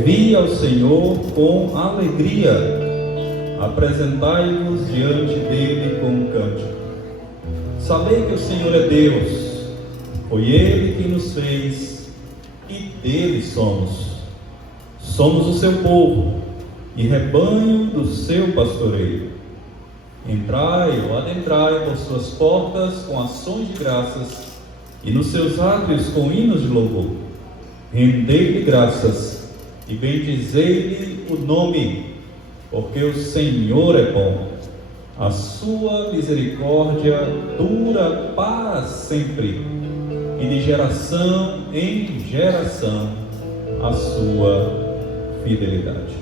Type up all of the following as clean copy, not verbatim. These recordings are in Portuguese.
Servi ao Senhor com alegria, apresentai-vos diante dele com um cântico. Sabei que o Senhor é Deus, foi Ele quem nos fez e dele somos. Somos o seu povo e rebanho do seu pastoreio. Entrai ou adentrai por suas portas com ações de graças e nos seus átrios com hinos de louvor. Rendei-lhe graças e bendizei-lhe o nome, porque o Senhor é bom. A sua misericórdia dura para sempre, e de geração em geração a sua fidelidade.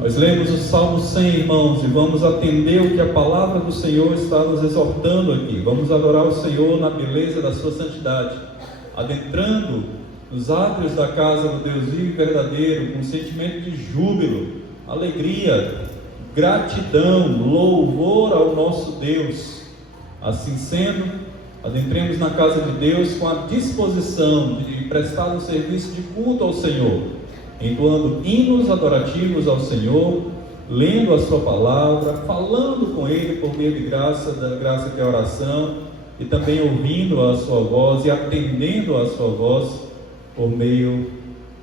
Nós lemos o Salmo 100, irmãos, e vamos atender o que a palavra do Senhor está nos exortando aqui. Vamos adorar o Senhor na beleza da sua santidade, adentrando nos átrios da casa do Deus vivo e verdadeiro, com sentimento de júbilo, alegria, gratidão, louvor ao nosso Deus. Assim sendo, adentremos na casa de Deus com a disposição de prestar um serviço de culto ao Senhor, entoando hinos adorativos ao Senhor, lendo a sua palavra, falando com Ele por meio de graça, da graça que é a oração, e também ouvindo a sua voz e atendendo a sua voz por meio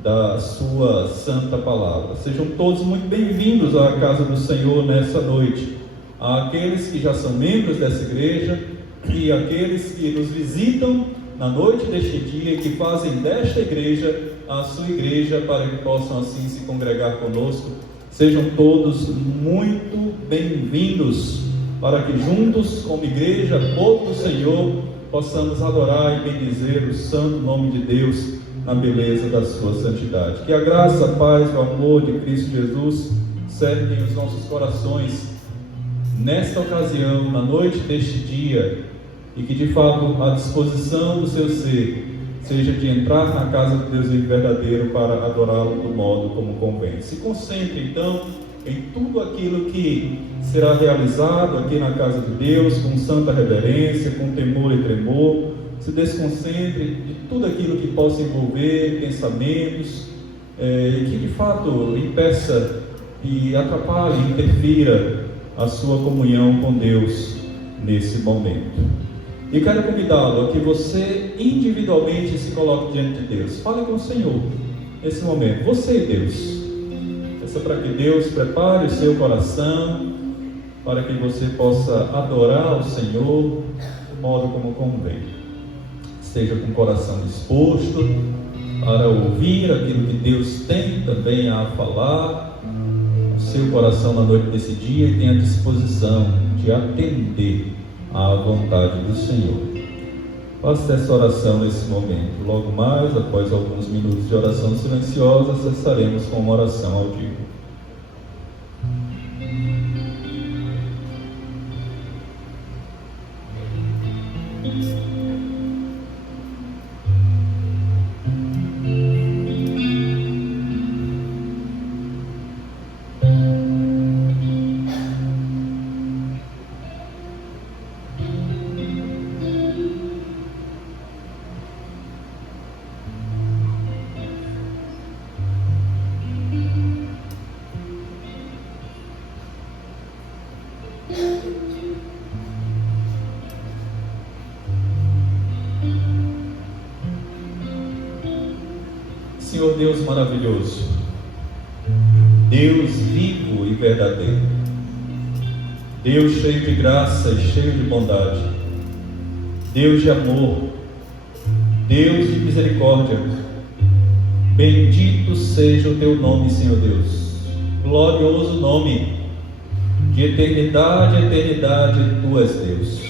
da sua santa palavra. Sejam todos muito bem-vindos à casa do Senhor nessa noite. Àqueles que já são membros dessa igreja e aqueles que nos visitam na noite deste dia e que fazem desta igreja a sua igreja para que possam assim se congregar conosco. Sejam todos muito bem-vindos para que juntos, como igreja, povo do Senhor, possamos adorar e bendizer o santo nome de Deus na beleza da sua santidade. Que a graça, a paz e o amor de Cristo Jesus cerquem os nossos corações nesta ocasião, na noite deste dia, e que de fato a disposição do seu ser seja de entrar na casa de Deus verdadeiro para adorá-lo do modo como convém. Se concentre então em tudo aquilo que será realizado aqui na casa de Deus, com santa reverência, com temor e tremor. Se desconcentre de tudo aquilo que possa envolver pensamentos e que de fato impeça e atrapalhe, interfira a sua comunhão com Deus nesse momento. E quero convidá-lo a que você individualmente se coloque diante de Deus. Fale com o Senhor nesse momento, você e Deus. Peça para que Deus prepare o seu coração para que você possa adorar o Senhor do modo como convém. Esteja com o coração disposto para ouvir aquilo que Deus tem também a falar no seu coração na noite desse dia e tenha disposição de atender à vontade do Senhor. Faça essa oração nesse momento. Logo mais, após alguns minutos de oração silenciosa, cessaremos com uma oração audível. Senhor Deus maravilhoso, Deus vivo e verdadeiro, Deus cheio de graça e cheio de bondade, Deus de amor, Deus de misericórdia, bendito seja o teu nome, Senhor Deus, glorioso nome, de eternidade a eternidade tu és Deus,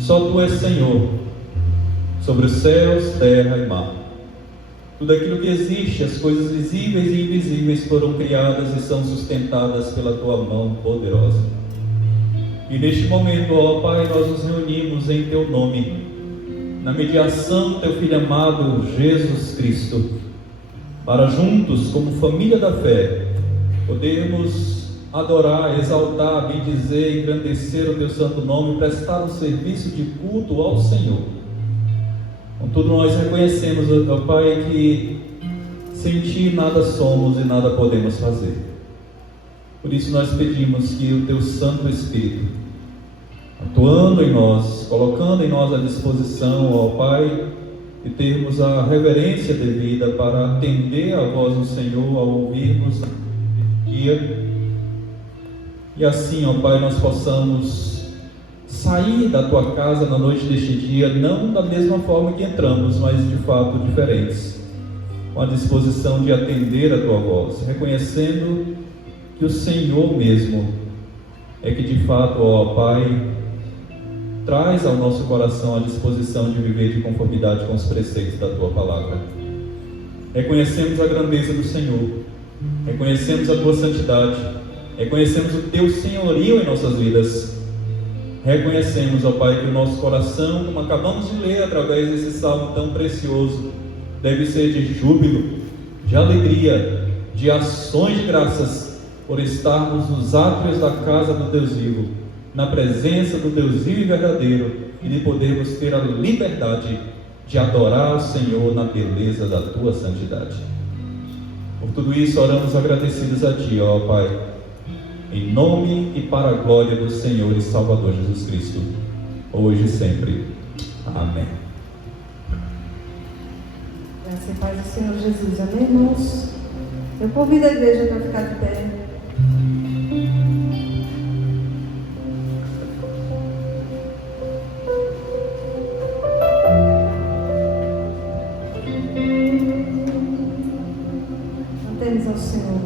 só tu és Senhor, sobre os céus, terra e mar. Tudo aquilo que existe, as coisas visíveis e invisíveis foram criadas e são sustentadas pela tua mão poderosa. E neste momento, ó Pai, nós nos reunimos em teu nome, na mediação do teu Filho amado Jesus Cristo, para juntos, como família da fé, podermos adorar, exaltar, bendizer, engrandecer o teu santo nome, prestar um serviço de culto ao Senhor. Contudo, nós reconhecemos, ó Pai, que Sem Ti nada somos e nada podemos fazer. Por isso nós pedimos que o Teu Santo Espírito, atuando em nós, colocando em nós a disposição, ó Pai, de termos a reverência devida para atender a voz do Senhor ao ouvirmos a dia. E assim, ó Pai, nós possamos sair da Tua casa na noite deste dia, não da mesma forma que entramos, mas de fato diferentes, com a disposição de atender a Tua voz, reconhecendo que o Senhor mesmo é que de fato, ó Pai, traz ao nosso coração a disposição de viver de conformidade com os preceitos da Tua palavra. Reconhecemos a grandeza do Senhor, reconhecemos a Tua santidade, reconhecemos o Teu senhorio em nossas vidas. Reconhecemos, ó Pai, que o nosso coração, como acabamos de ler através desse salmo tão precioso, deve ser de júbilo, de alegria, de ações de graças, por estarmos nos átrios da casa do Deus vivo, na presença do Deus vivo e verdadeiro, e de podermos ter a liberdade de adorar o Senhor na beleza da Tua santidade. Por tudo isso, oramos agradecidos a Ti, ó Pai, em nome e para a glória do Senhor e Salvador Jesus Cristo, hoje e sempre. Amém. Graças e paz do Senhor Jesus. Amém, irmãos? Eu convido a igreja para ficar de pé. Cantemos ao Senhor.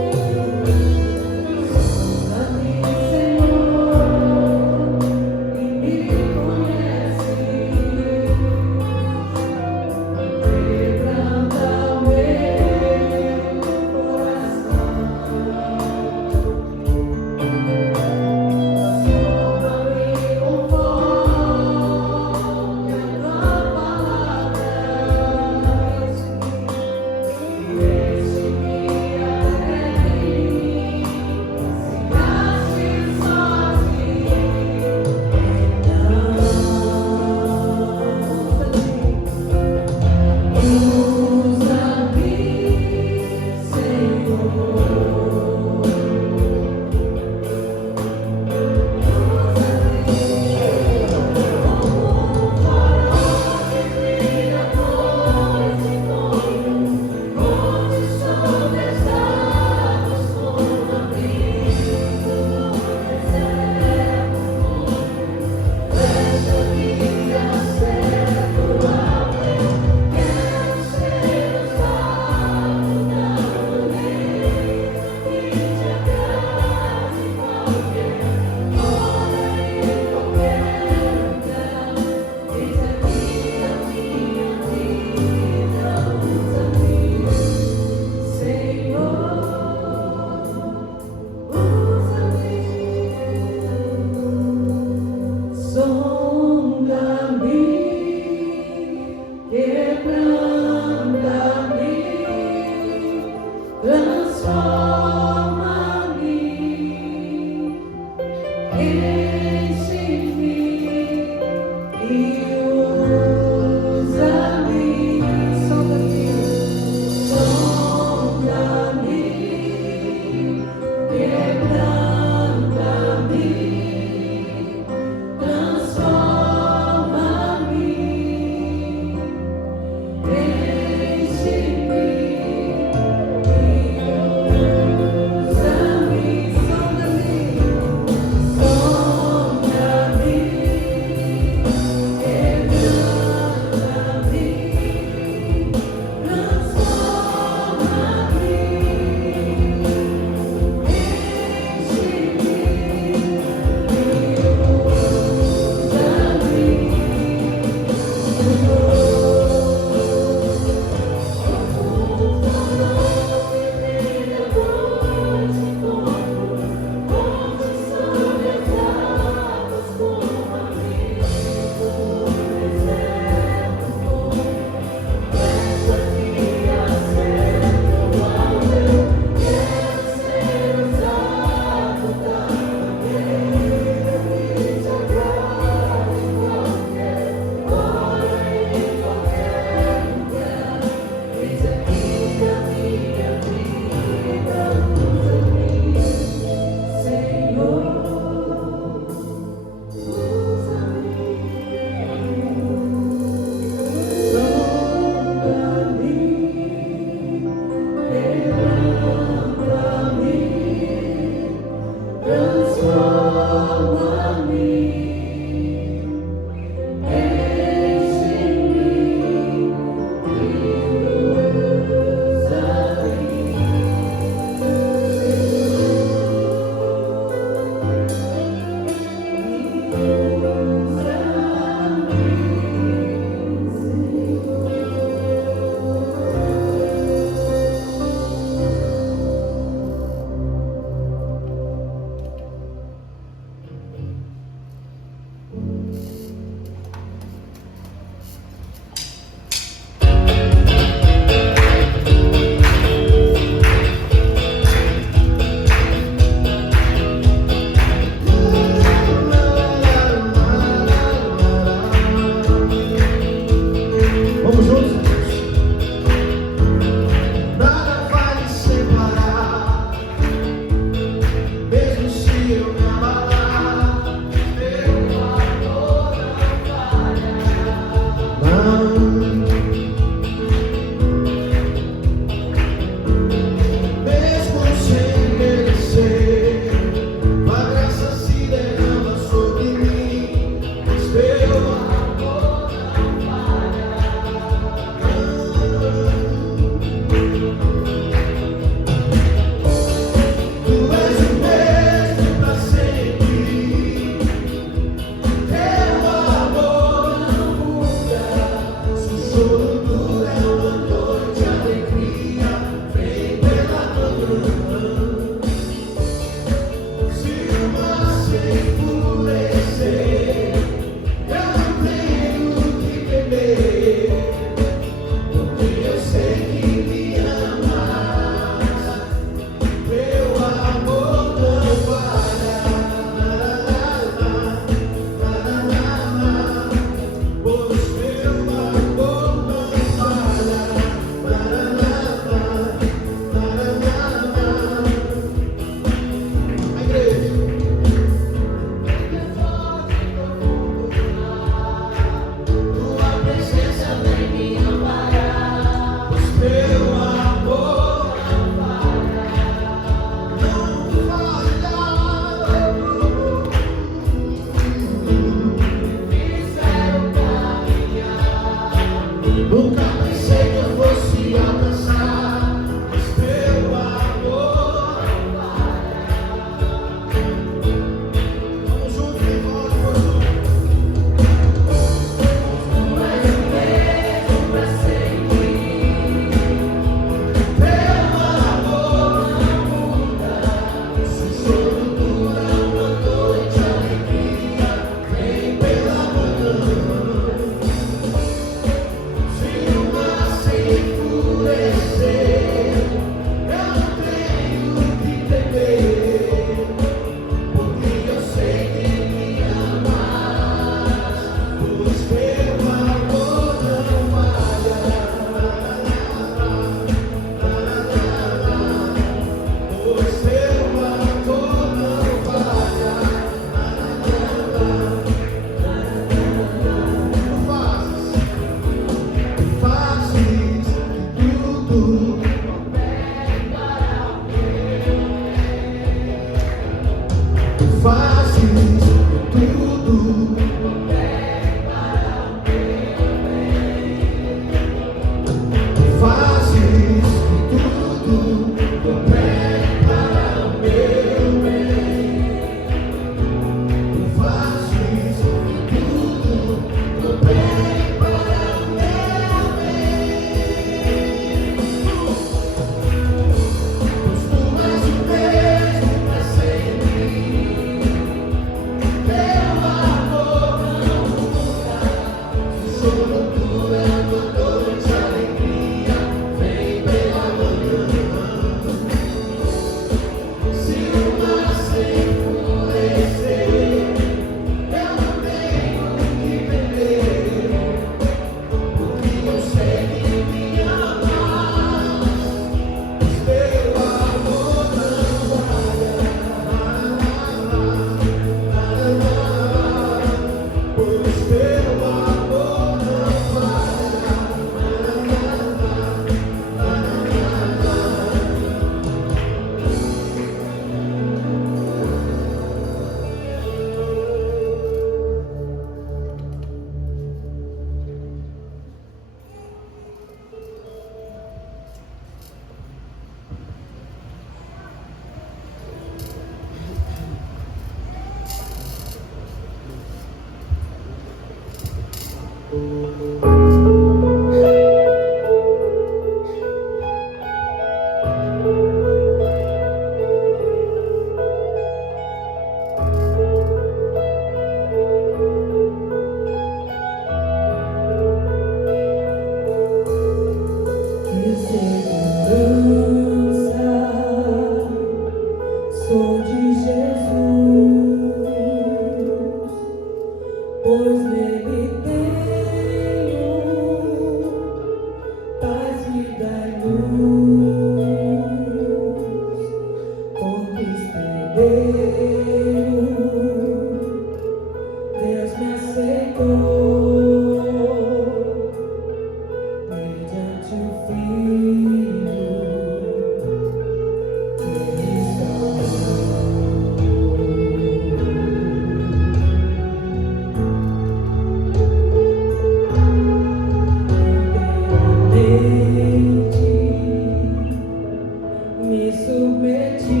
Me submeti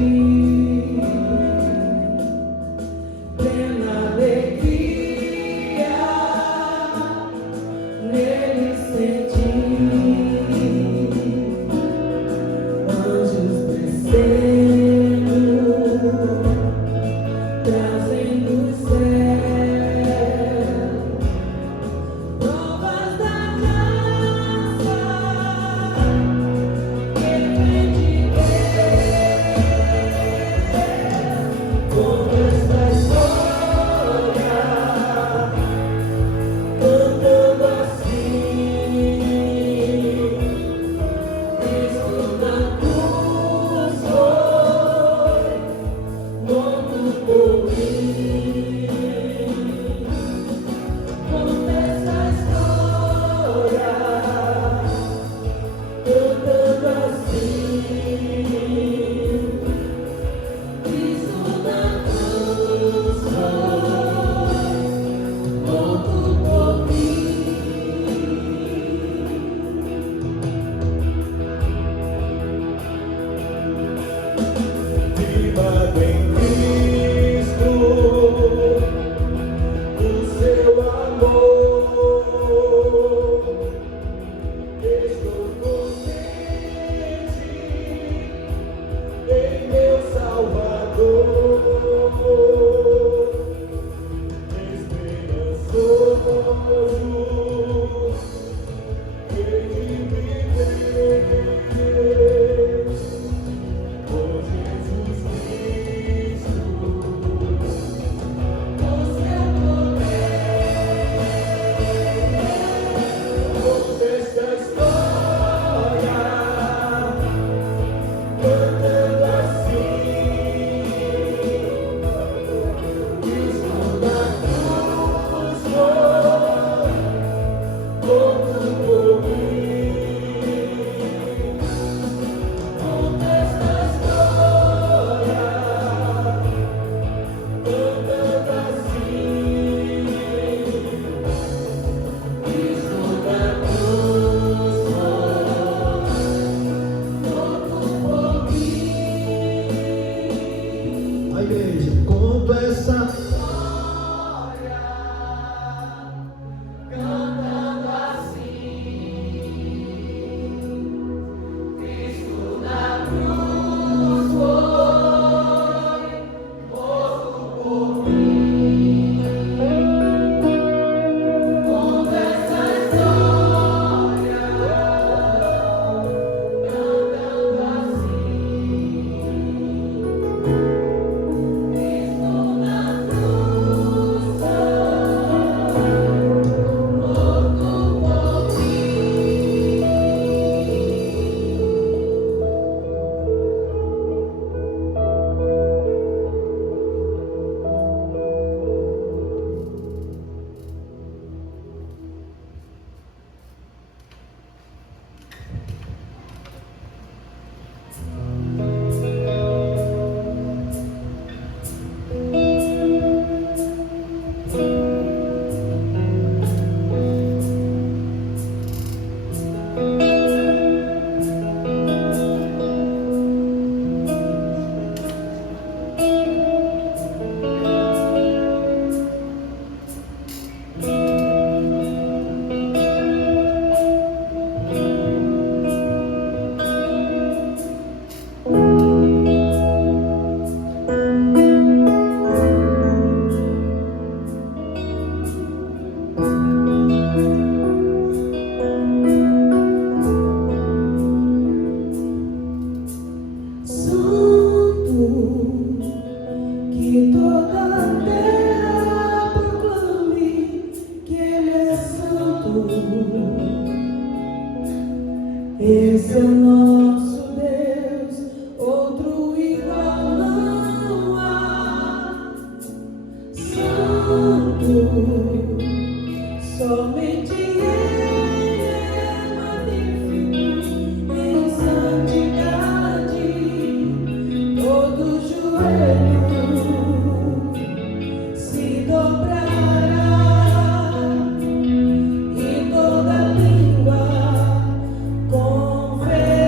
Esse é o nosso Deus, outro igual não há. Santo, somente Ele é magnífico em santidade. Todo joelho se dobrará e toda língua confessará.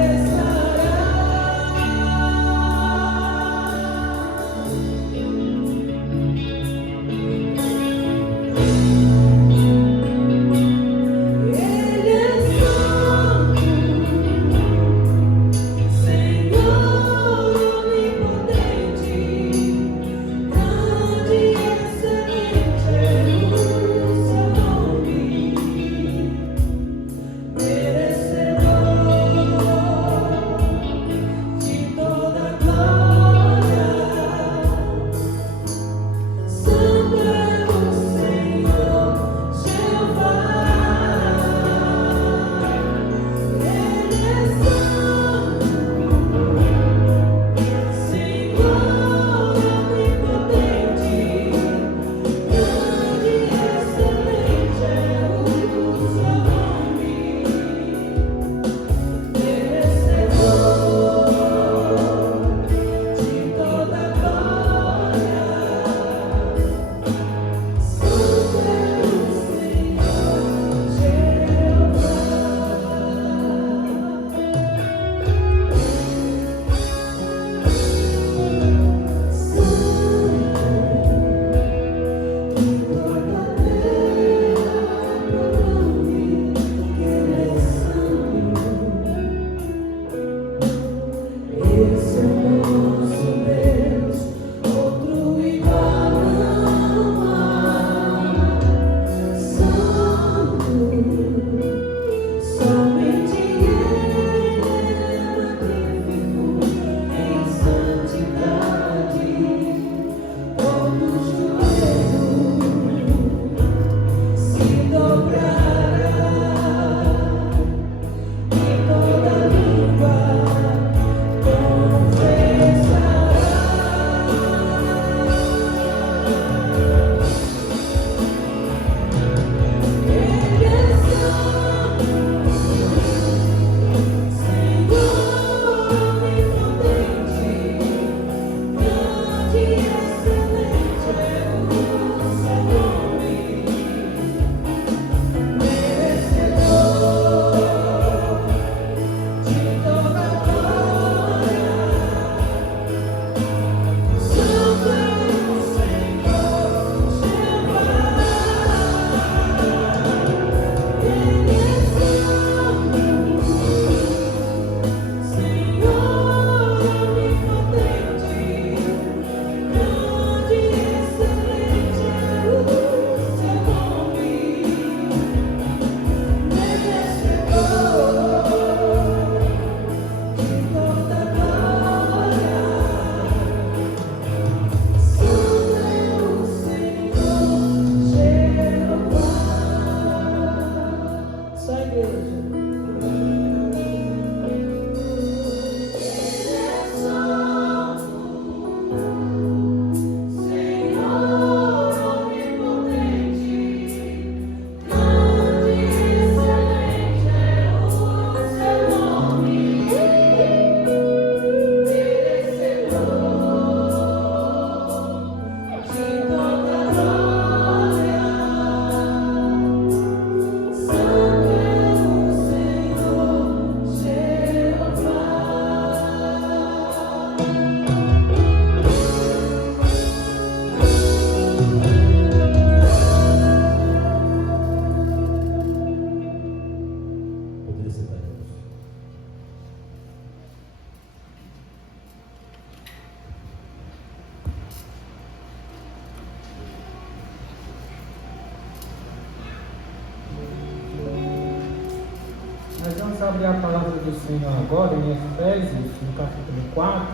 abrir a palavra do Senhor agora em Efésios, no capítulo 4,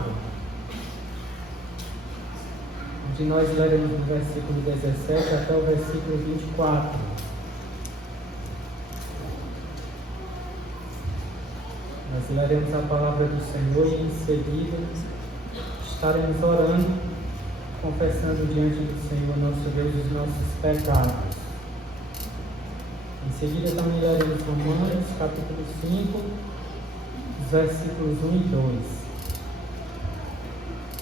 onde nós leremos do versículo 17 até o versículo 24. Nós leremos a palavra do Senhor e em seguida estaremos orando, confessando diante do Senhor nosso Deus os nossos pecados. Em seguida também leremos Romanos, capítulo 5, os versículos 1 e 2.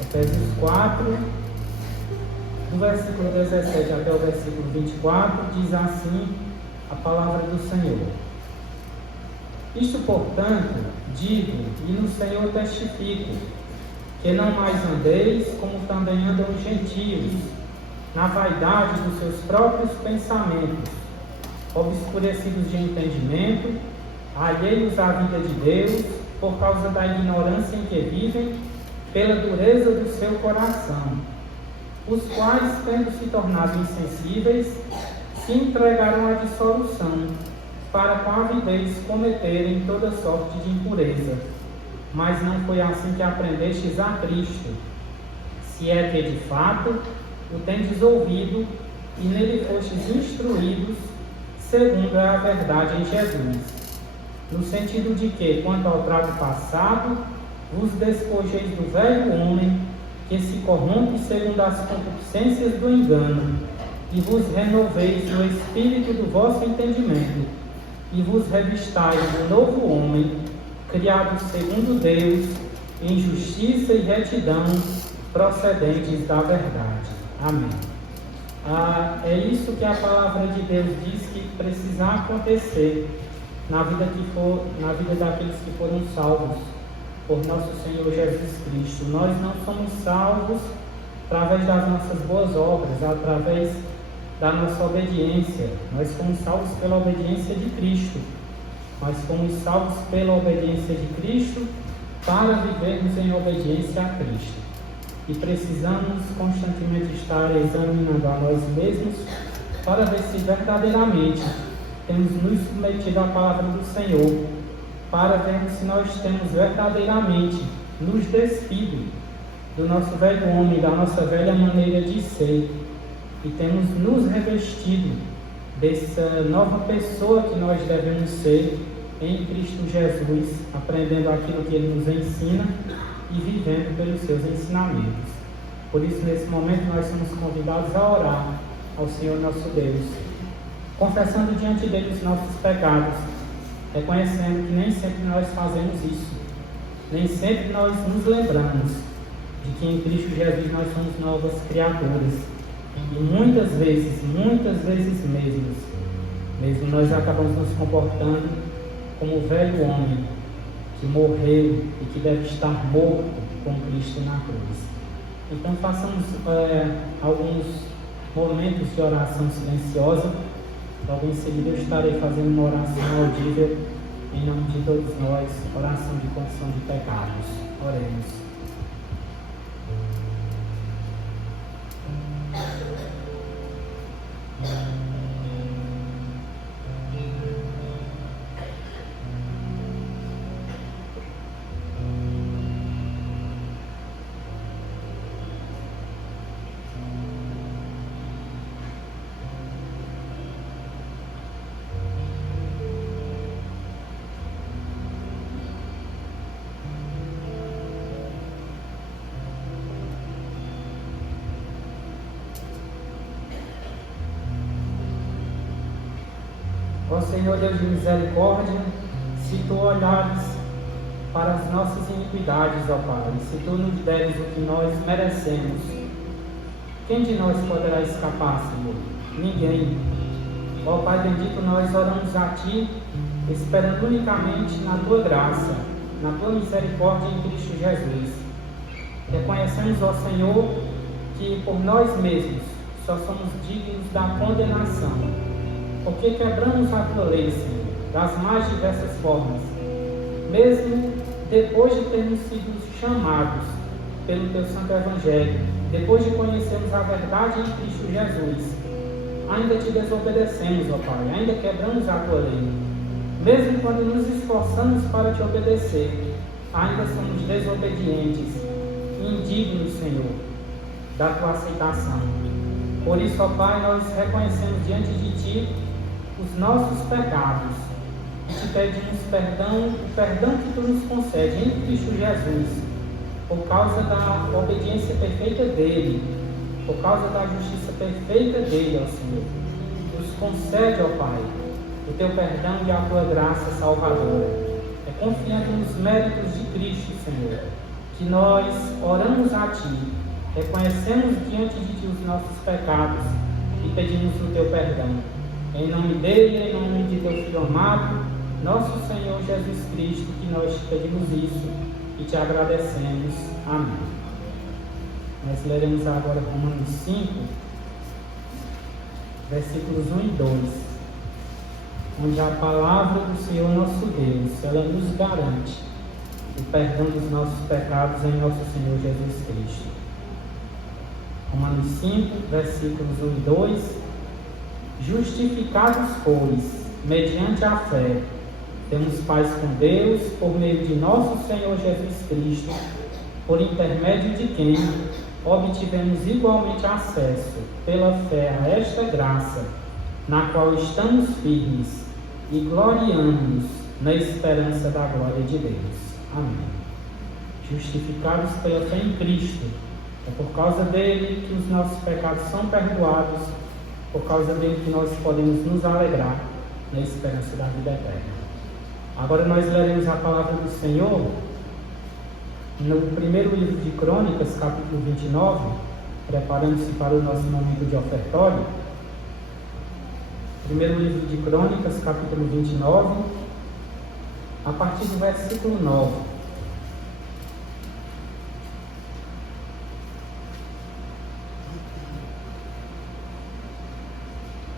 Efésios 4, do versículo 17 até o versículo 24, diz assim a palavra do Senhor. Isto, portanto, digo e no Senhor testifico, que não mais andeis como também andam os gentios, na vaidade dos seus próprios pensamentos, obscurecidos de entendimento, alheios à vida de Deus, por causa da ignorância em que vivem, pela dureza do seu coração, os quais, tendo se tornado insensíveis, se entregaram à dissolução, para com avidez cometerem toda sorte de impureza. Mas não foi assim que aprendestes a Cristo, se é que de fato o tendes ouvido e nele fostes instruídos, segundo é a verdade em Jesus, no sentido de que, quanto ao trato passado, vos despojeis do velho homem, que se corrompe segundo as concupiscências do engano, e vos renoveis no espírito do vosso entendimento, e vos revistais do novo homem, criado segundo Deus, em justiça e retidão, procedentes da verdade. Amém. É isso que a palavra de Deus diz que precisa acontecer na vida daqueles que foram salvos por nosso Senhor Jesus Cristo. Nós não somos salvos através das nossas boas obras, através da nossa obediência. Nós fomos salvos pela obediência de Cristo. Nós fomos salvos pela obediência de Cristo para vivermos em obediência a Cristo. E precisamos constantemente estar examinando a nós mesmos para ver se verdadeiramente temos nos submetido à palavra do Senhor, para vermos se nós temos verdadeiramente nos despido do nosso velho homem, da nossa velha maneira de ser, e temos nos revestido dessa nova pessoa que nós devemos ser em Cristo Jesus, aprendendo aquilo que Ele nos ensina e vivendo pelos seus ensinamentos. Por isso, nesse momento, nós somos convidados a orar ao Senhor nosso Deus, confessando diante dele os nossos pecados, reconhecendo que nem sempre nós fazemos isso, nem sempre nós nos lembramos de que em Cristo Jesus nós somos novas criaturas, e muitas vezes mesmo nós acabamos nos comportando como o velho homem que morreu e que deve estar morto com Cristo na cruz. Então façamos alguns momentos de oração silenciosa. Logo em seguida eu estarei fazendo uma oração audível em nome de todos nós, oração de confissão de pecados. Oremos. Ó Senhor Deus de misericórdia, se Tu olhares para as nossas iniquidades, ó Pai, se Tu nos deres o que nós merecemos, quem de nós poderá escapar, Senhor? Ninguém. Ó Pai bendito, nós oramos a Ti, esperando unicamente na Tua graça, na Tua misericórdia em Cristo Jesus. Reconhecemos, ó Senhor, que por nós mesmos só somos dignos da condenação, porque quebramos a Tua lei, Senhor, das mais diversas formas, mesmo depois de termos sido chamados pelo Teu Santo Evangelho, depois de conhecermos a verdade em Cristo Jesus, ainda Te desobedecemos, ó Pai, ainda quebramos a Tua lei. Mesmo quando nos esforçamos para te obedecer, ainda somos desobedientes e indignos, Senhor, da tua aceitação. Por isso, ó Pai, nós reconhecemos diante de ti os nossos pecados e te pedimos perdão, o perdão que tu nos concede em Cristo Jesus, por causa da obediência perfeita dele, por causa da justiça perfeita dele, ó Senhor. Nos concede, ó Pai, o teu perdão e a tua graça salvadora. É confiando nos méritos de Cristo, Senhor, que nós oramos a ti, reconhecemos diante de ti os nossos pecados e pedimos o teu perdão. Em nome dele, em nome de teu Filho amado, nosso Senhor Jesus Cristo, que nós te pedimos isso e te agradecemos. Amém. Nós leremos agora Romanos 5, versículos 1 e 2, onde a palavra do Senhor nosso Deus, ela nos garante o perdão dos nossos pecados em nosso Senhor Jesus Cristo. Romanos 5, versículos 1 e 2. Justificados, pois, mediante a fé, temos paz com Deus por meio de nosso Senhor Jesus Cristo, por intermédio de quem obtivemos igualmente acesso, pela fé, a esta graça, na qual estamos firmes e gloriamos na esperança da glória de Deus. Amém. Justificados pela fé em Cristo, é por causa dele que os nossos pecados são perdoados, por causa dele que nós podemos nos alegrar na esperança da vida eterna. Agora nós leremos a palavra do Senhor no primeiro livro de Crônicas, capítulo 29, preparando-se para o nosso momento de ofertório. Primeiro livro de Crônicas, capítulo 29, a partir do versículo 9.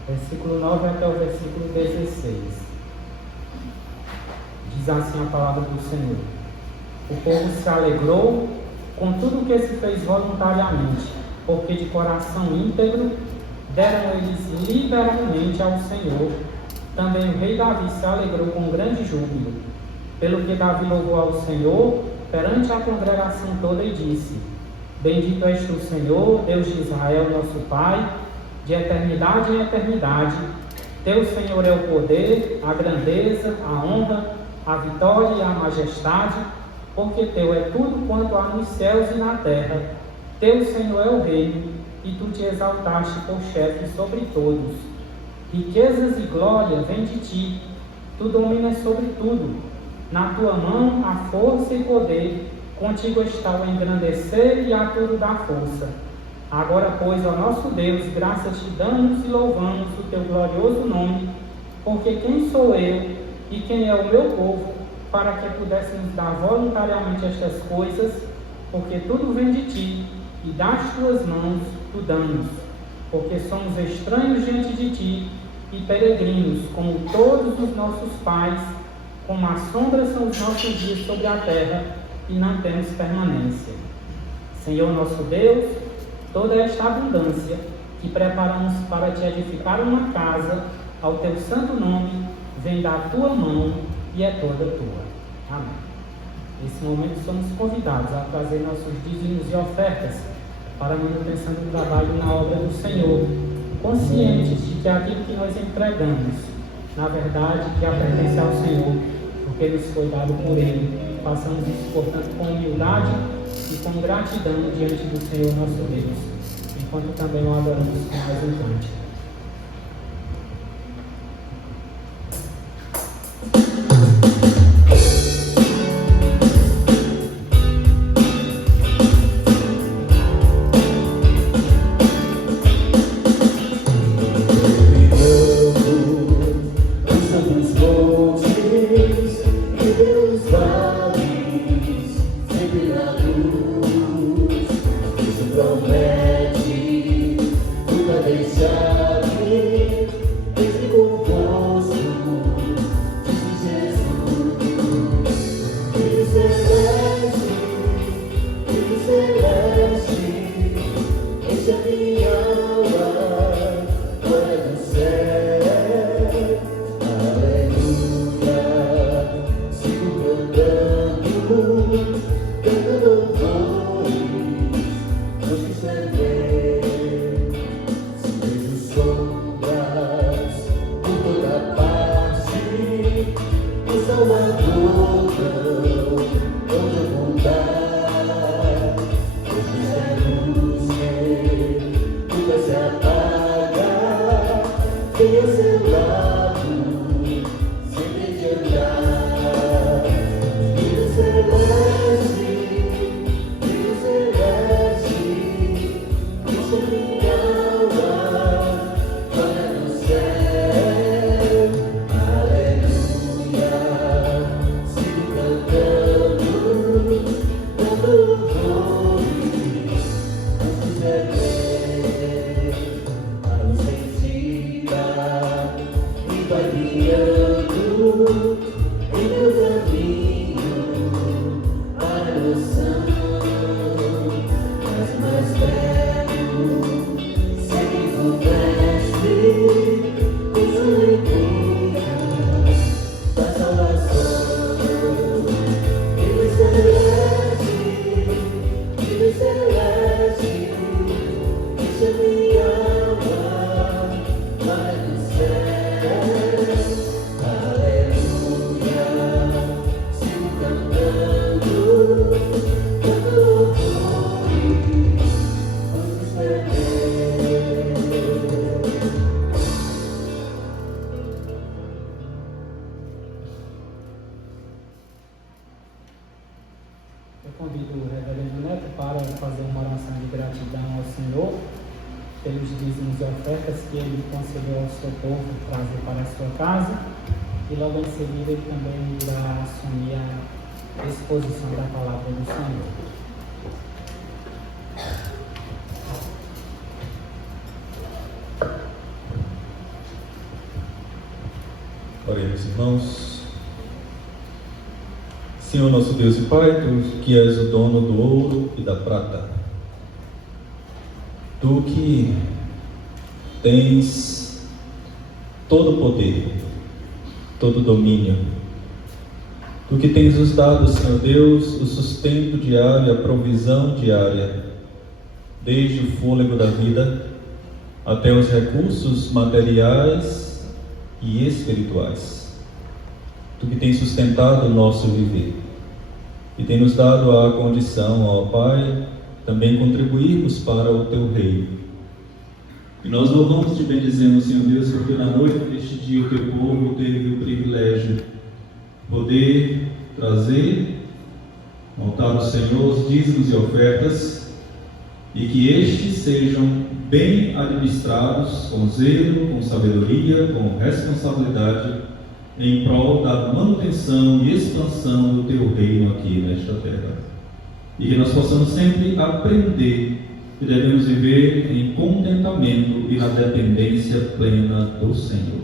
Versículo 9 até o versículo 16. Diz assim a palavra do Senhor: o povo se alegrou com tudo o que se fez voluntariamente, porque de coração íntegro deram eles liberalmente ao Senhor. Também o rei Davi se alegrou com grande júbilo, pelo que Davi louvou ao Senhor perante a congregação toda e disse: bendito és tu, Senhor, Deus de Israel, nosso Pai, de eternidade em eternidade. Teu, Senhor, é o poder, a grandeza, a honra, a vitória e a majestade, porque teu é tudo quanto há nos céus e na terra. Teu, Senhor, é o reino, e tu te exaltaste por chefe sobre todos. Riquezas e glória vêm de ti, tu dominas sobre tudo. Na tua mão há força e poder, contigo está o engrandecer e a tudo dar força. Agora, pois, ó nosso Deus, graças te damos e louvamos o teu glorioso nome, porque quem sou eu e quem é o meu povo, para que pudéssemos dar voluntariamente estas coisas, porque tudo vem de ti, e das tuas mãos tu damos, porque somos estranhos diante de ti, e peregrinos, como todos os nossos pais, como a sombra são os nossos dias sobre a terra, e não temos permanência. Senhor nosso Deus, toda esta abundância que preparamos para te edificar uma casa ao teu santo nome, vem da tua mão e é toda tua. Amém. Nesse momento somos convidados a trazer nossos dízimos e ofertas para a manutenção do trabalho na obra do Senhor, conscientes de que aquilo que nós entregamos, na verdade, que pertence ao Senhor, porque nos foi dado por Ele. Façamos isso, portanto, com humildade e com gratidão diante do Senhor nosso Deus, enquanto também o adoramos com mais um cântico. Aleluia. minha alma vai nos céus. Aleluia, sigo cantando louvores, vamos beber. Eu convido o reverendo Neto para fazer uma oração de gratidão ao Senhor pelos dízimos e ofertas que ele concedeu ao seu povo trazer para a sua casa, e logo em seguida ele também irá assumir a exposição da palavra do Senhor. Oremos, irmãos. Senhor nosso Deus e Pai, Tu que és o dono do ouro e da prata, Tu que tens todo o poder, todo o domínio, Tu que tens nos dado, Senhor Deus, o sustento diário, a provisão diária, desde o fôlego da vida até os recursos materiais e espirituais. Tu que tens sustentado o nosso viver e tem nos dado a condição, ó Pai, também contribuirmos para o Teu reino. E nós louvamos Te bendizemos, Senhor Deus, porque na noite deste dia o Teu povo teve o privilégio de poder trazer ao altar do Senhor os dízimos e ofertas, e que estes sejam bem administrados com zelo, com sabedoria, com responsabilidade, em prol da manutenção e expansão do Teu reino aqui nesta terra. E que nós possamos sempre aprender que devemos viver em contentamento e na dependência plena do Senhor.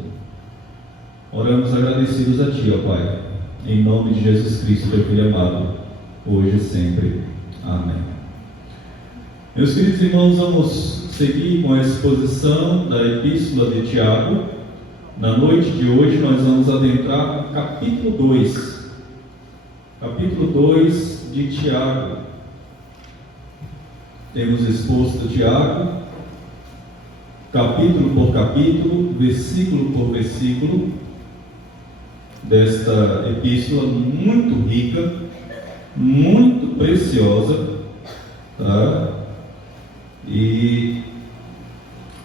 Oramos agradecidos a Ti, ó Pai, em nome de Jesus Cristo, Teu Filho amado, hoje e sempre. Amém. Meus queridos irmãos, vamos seguir com a exposição da Epístola de Tiago. Na noite de hoje nós vamos adentrar no capítulo 2. Capítulo 2 de Tiago. Temos exposto Tiago, capítulo por capítulo, versículo por versículo, desta epístola muito rica, muito preciosa, tá? E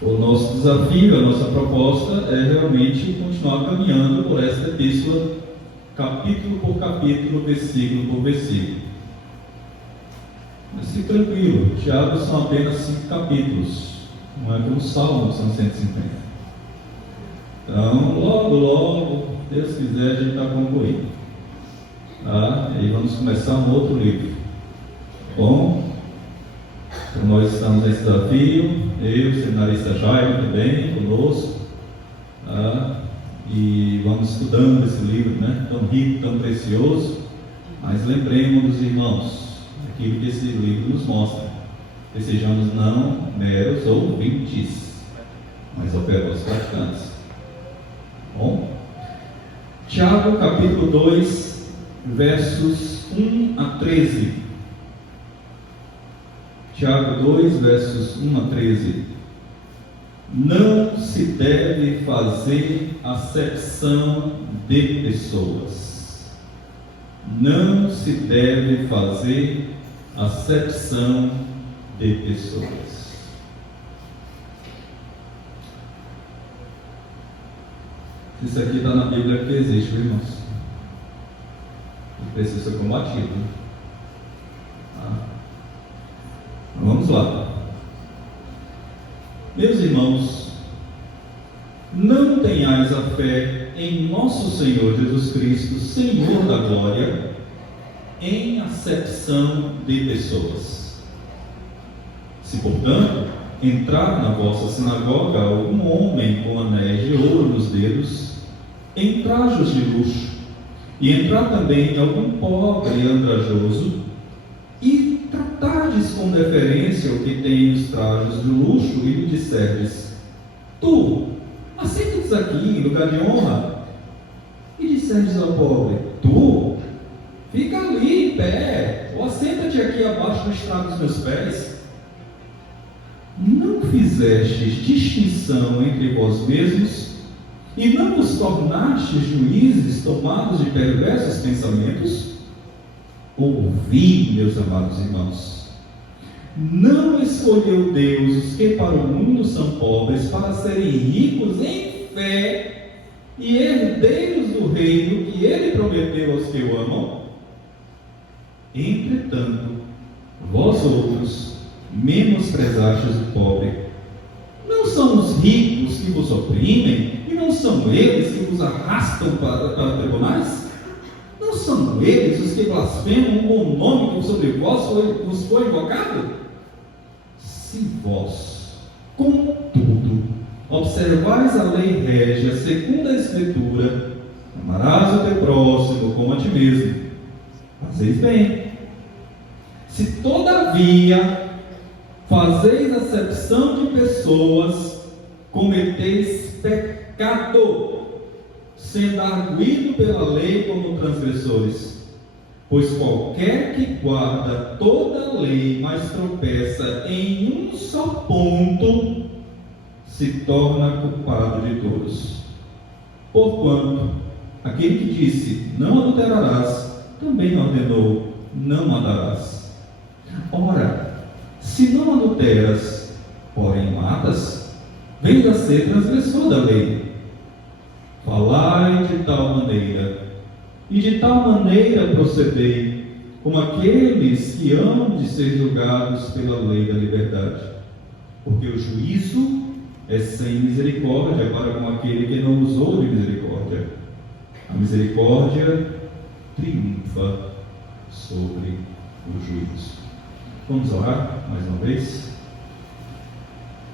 o nosso desafio, a nossa proposta é realmente continuar caminhando por esta epístola, capítulo por capítulo, versículo por versículo. Mas fique tranquilo, Tiago são apenas 5 capítulos, não é como Salmo, que são 150. Então, logo, se Deus quiser, a gente está concluindo. Tá? E aí vamos começar um outro livro. Bom? Então, nós estamos nesse desafio, eu, o seminarista Jairo também, conosco, tá? E vamos estudando esse livro, né? Tão rico, tão precioso, mas lembremos dos irmãos, aquilo que esse livro nos mostra, que sejamos não meros ouvintes, mas operosos praticantes. Bom? Tiago, capítulo 2, versos 1 a 13. Tiago 2, versos 1 a 13. Não se deve fazer acepção de pessoas. Não se deve fazer acepção de pessoas. Isso aqui está na Bíblia que existe, viu, irmãos? Precisa ser combatido. Vamos lá. Meus irmãos, não tenhais a fé em nosso Senhor Jesus Cristo, Senhor da glória, em acepção de pessoas. Se, portanto, entrar na vossa sinagoga algum homem com anéis de ouro nos dedos, em trajos de luxo, e entrar também algum pobre andrajoso, e tratardes com deferência o que tem os trajos de luxo, e lhe disserdes: tu, assenta-te aqui em lugar de honra, e disserdes ao pobre: tu, fica ali em pé, ou assenta-te aqui abaixo do estrado dos meus pés. não fizestes distinção entre vós mesmos, e não vos tornastes juízes tomados de perversos pensamentos? Ouvi, meus amados irmãos, não escolheu Deus os que para o mundo são pobres, para serem ricos em fé e herdeiros do reino que Ele prometeu aos que o amam? Entretanto, vós outros menosprezastes o pobre. Não são os ricos que vos oprimem, e não são eles que vos arrastam para tribunais? Não são eles os que blasfemam o bom nome que sobre vós vos foi invocado? Se vós, contudo, observais a lei régia segundo a Escritura, amarás o teu próximo como a ti mesmo, fazeis bem. Se todavia fazeis acepção de pessoas, cometeis pecado, sendo arguido pela lei como transgressores. Pois qualquer que guarda toda a lei, mas tropeça em um só ponto, se torna culpado de todos. Porquanto, aquele que disse, não adulterarás, também ordenou, não matarás. Ora, se não adulteras, porém matas, vens a ser transgressor da lei. Falai de tal maneira, e de tal maneira procedei, como aqueles que hão de ser julgados pela lei da liberdade. Porque o juízo é sem misericórdia para com aquele que não usou de misericórdia. A misericórdia triunfa sobre o juízo. Vamos orar mais uma vez.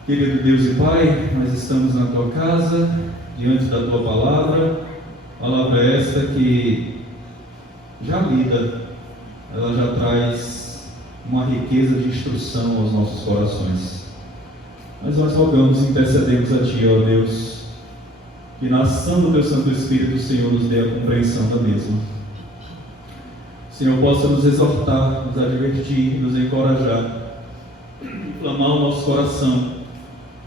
Querido Deus e Pai, nós estamos na Tua casa, diante da Tua palavra esta que, já lida, ela já traz uma riqueza de instrução aos nossos corações. Mas nós rogamos e intercedemos a Ti, ó Deus, que na ação do Teu Santo Espírito, o Senhor nos dê a compreensão da mesma. O Senhor possa nos exortar, nos advertir, nos encorajar, inflamar o nosso coração,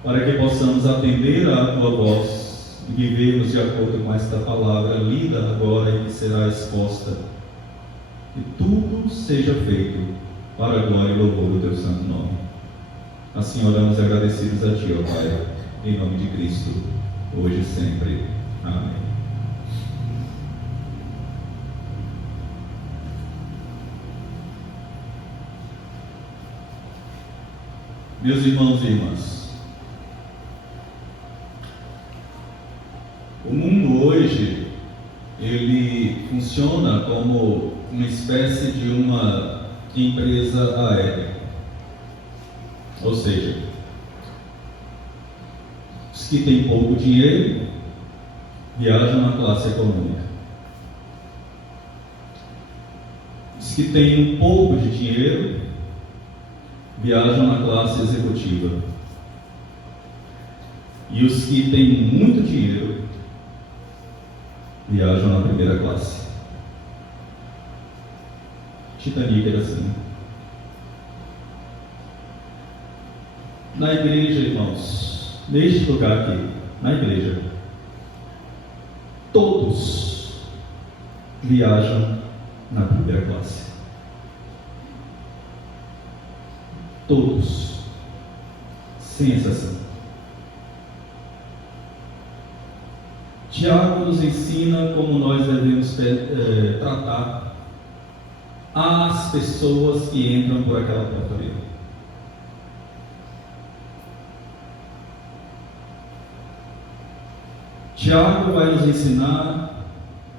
para que possamos atender à Tua voz e vivermos de acordo com esta palavra lida agora e que será exposta. Que tudo seja feito para a glória e louvor do Teu santo nome. Assim oramos agradecidos a Ti, ó Pai, em nome de Cristo, hoje e sempre. Amém. Meus irmãos e irmãs, o mundo hoje, ele funciona como uma espécie de uma empresa aérea. Ou seja, os que têm pouco dinheiro viajam na classe econômica. Os que têm um pouco de dinheiro viajam na classe executiva. E os que têm muito dinheiro viajam na primeira classe. Titanic era assim. Na igreja, irmãos, neste lugar aqui, na igreja, todos viajam na primeira classe. Todos, sem exceção. Tiago nos ensina como nós devemos tratar as pessoas que entram por aquela portaria. Tiago vai nos ensinar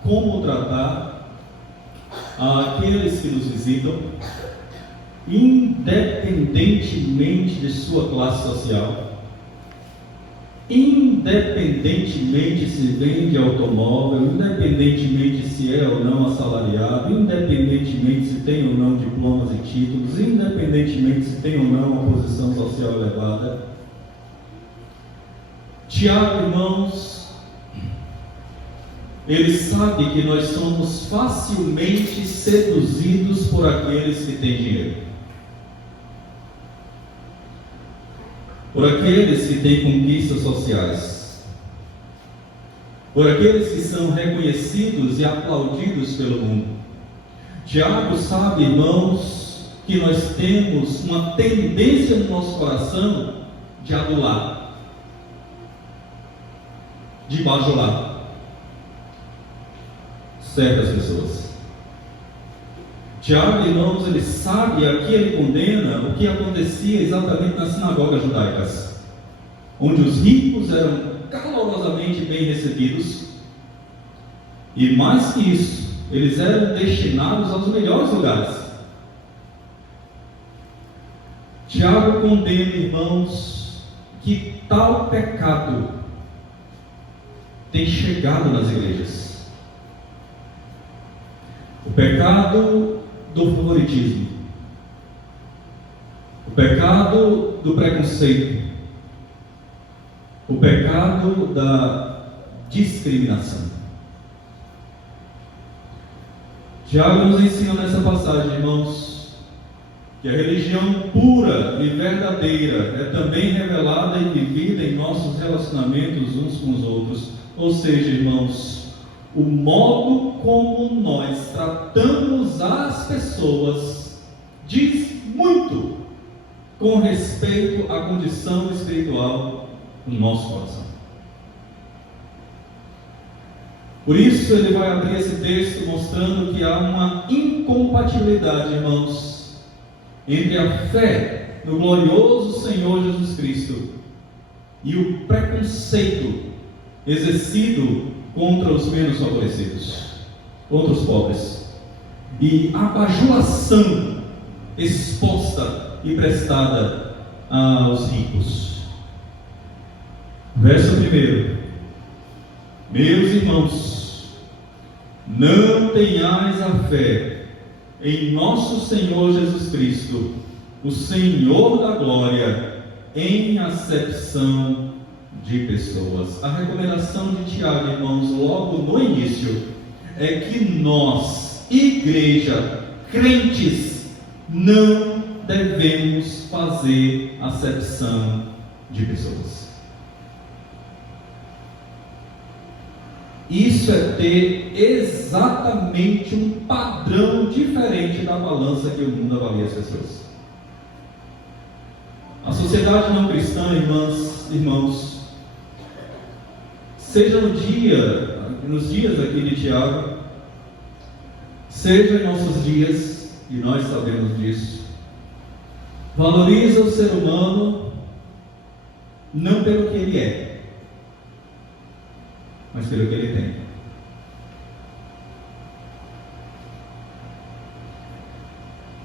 como tratar aqueles que nos visitam, independentemente de sua classe social, independentemente se vende automóvel, independentemente se é ou não assalariado, independentemente se tem ou não diplomas e títulos, independentemente se tem ou não uma posição social elevada. Tiago, irmãos, ele sabe que nós somos facilmente seduzidos por aqueles que têm dinheiro. por aqueles que têm conquistas sociais, por aqueles que são reconhecidos e aplaudidos pelo mundo. Tiago sabe, irmãos, que nós temos uma tendência no nosso coração de adular, de bajular certas pessoas. Tiago, irmãos, ele sabe, aqui ele condena o que acontecia exatamente nas sinagogas judaicas, onde os ricos eram calorosamente bem recebidos, e mais que isso, eles eram destinados aos melhores lugares. Tiago condena, irmãos, que tal pecado tem chegado nas igrejas. O pecado do favoritismo, o pecado do preconceito, o pecado da discriminação. Tiago nos ensina nessa passagem, irmãos, que a religião pura e verdadeira é também revelada e vivida em nossos relacionamentos uns com os outros. Ou seja, irmãos, o modo como nós tratamos as pessoas diz muito com respeito à condição espiritual no nosso coração. Por isso ele vai abrir esse texto mostrando que há uma incompatibilidade, irmãos, entre a fé no glorioso Senhor Jesus Cristo e o preconceito exercido contra os menos favorecidos, contra os pobres, e a bajulação exposta e prestada aos ricos. Verso 1: Meus irmãos, não tenhais a fé em nosso Senhor Jesus Cristo, o Senhor da glória, em acepção de pessoas. A recomendação de Tiago, irmãos, logo no início, é que nós, igreja, crentes, não devemos fazer acepção de pessoas. Isso é ter exatamente um padrão diferente da balança que o mundo avalia as pessoas. A sociedade não cristã, irmãos, seja nos dias aqui de Tiago, seja em nossos dias, e nós sabemos disso, valoriza o ser humano não pelo que ele é, mas pelo que ele tem.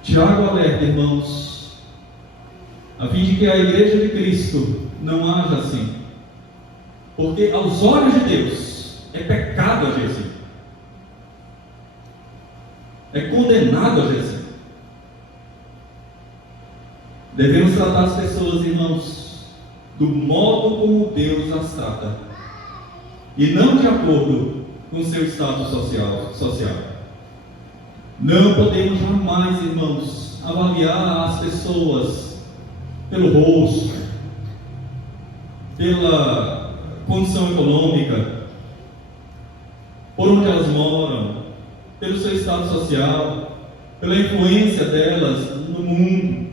Tiago alerta, irmãos, a fim de que a igreja de Cristo não haja assim, porque aos olhos de Deus é pecado agir assim, é condenado agir assim. Devemos tratar as pessoas, irmãos, do modo como Deus as trata, e não de acordo com seu status social. Não podemos jamais, irmãos, avaliar as pessoas pelo rosto, pela condição econômica, por onde elas moram, pelo seu estado social, pela influência delas no mundo.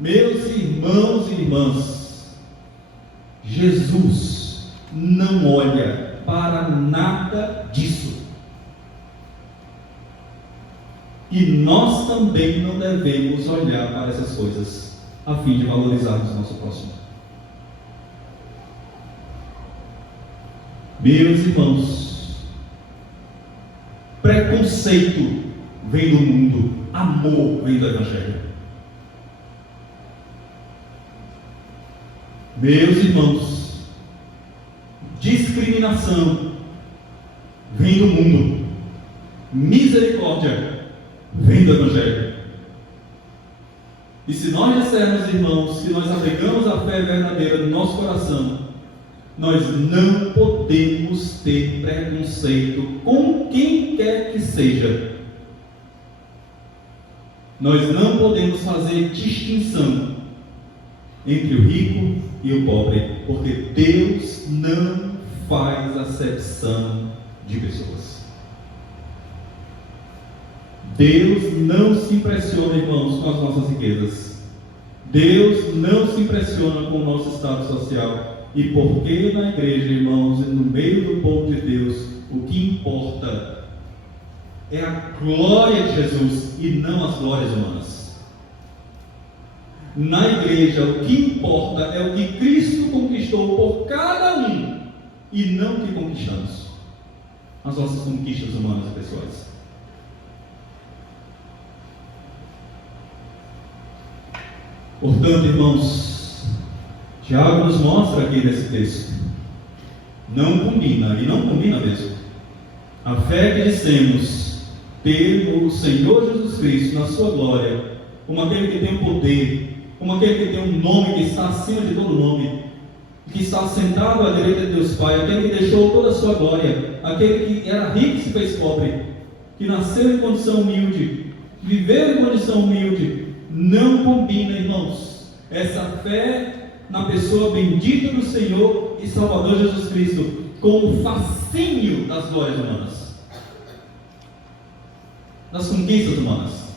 Meus irmãos e irmãs, Jesus não olha para nada disso. E nós também não devemos olhar para essas coisas a fim de valorizarmos nosso próximo. Meus irmãos, preconceito vem do mundo, amor vem do Evangelho. Meus irmãos, discriminação vem do mundo, misericórdia vem do Evangelho. E se nós dissermos, irmãos, que nós apegamos a fé verdadeira no nosso coração, nós não podemos ter preconceito com quem quer que seja. Nós não podemos fazer distinção entre o rico e o pobre, porque Deus não faz acepção de pessoas. Deus não se impressiona, irmãos, com as nossas riquezas. Deus não se impressiona com o nosso estado social. E porque na igreja, irmãos, e no meio do povo de Deus, o que importa é a glória de Jesus e não as glórias humanas. Na igreja, o que importa é o que Cristo conquistou por cada um e não o que conquistamos, as nossas conquistas humanas e pessoais. Portanto, irmãos, Tiago nos mostra aqui nesse texto, não combina, e não combina mesmo, a fé que dizemos ter no Senhor Jesus Cristo, na sua glória, como aquele que tem o poder, como aquele que tem um nome que está acima de todo nome, que está sentado à direita de Deus Pai, aquele que deixou toda a sua glória, aquele que era rico e se fez pobre, que nasceu em condição humilde, viveu em condição humilde. Não combina, irmãos, essa fé na pessoa bendita do Senhor e Salvador Jesus Cristo com o fascínio das glórias humanas, das conquistas humanas.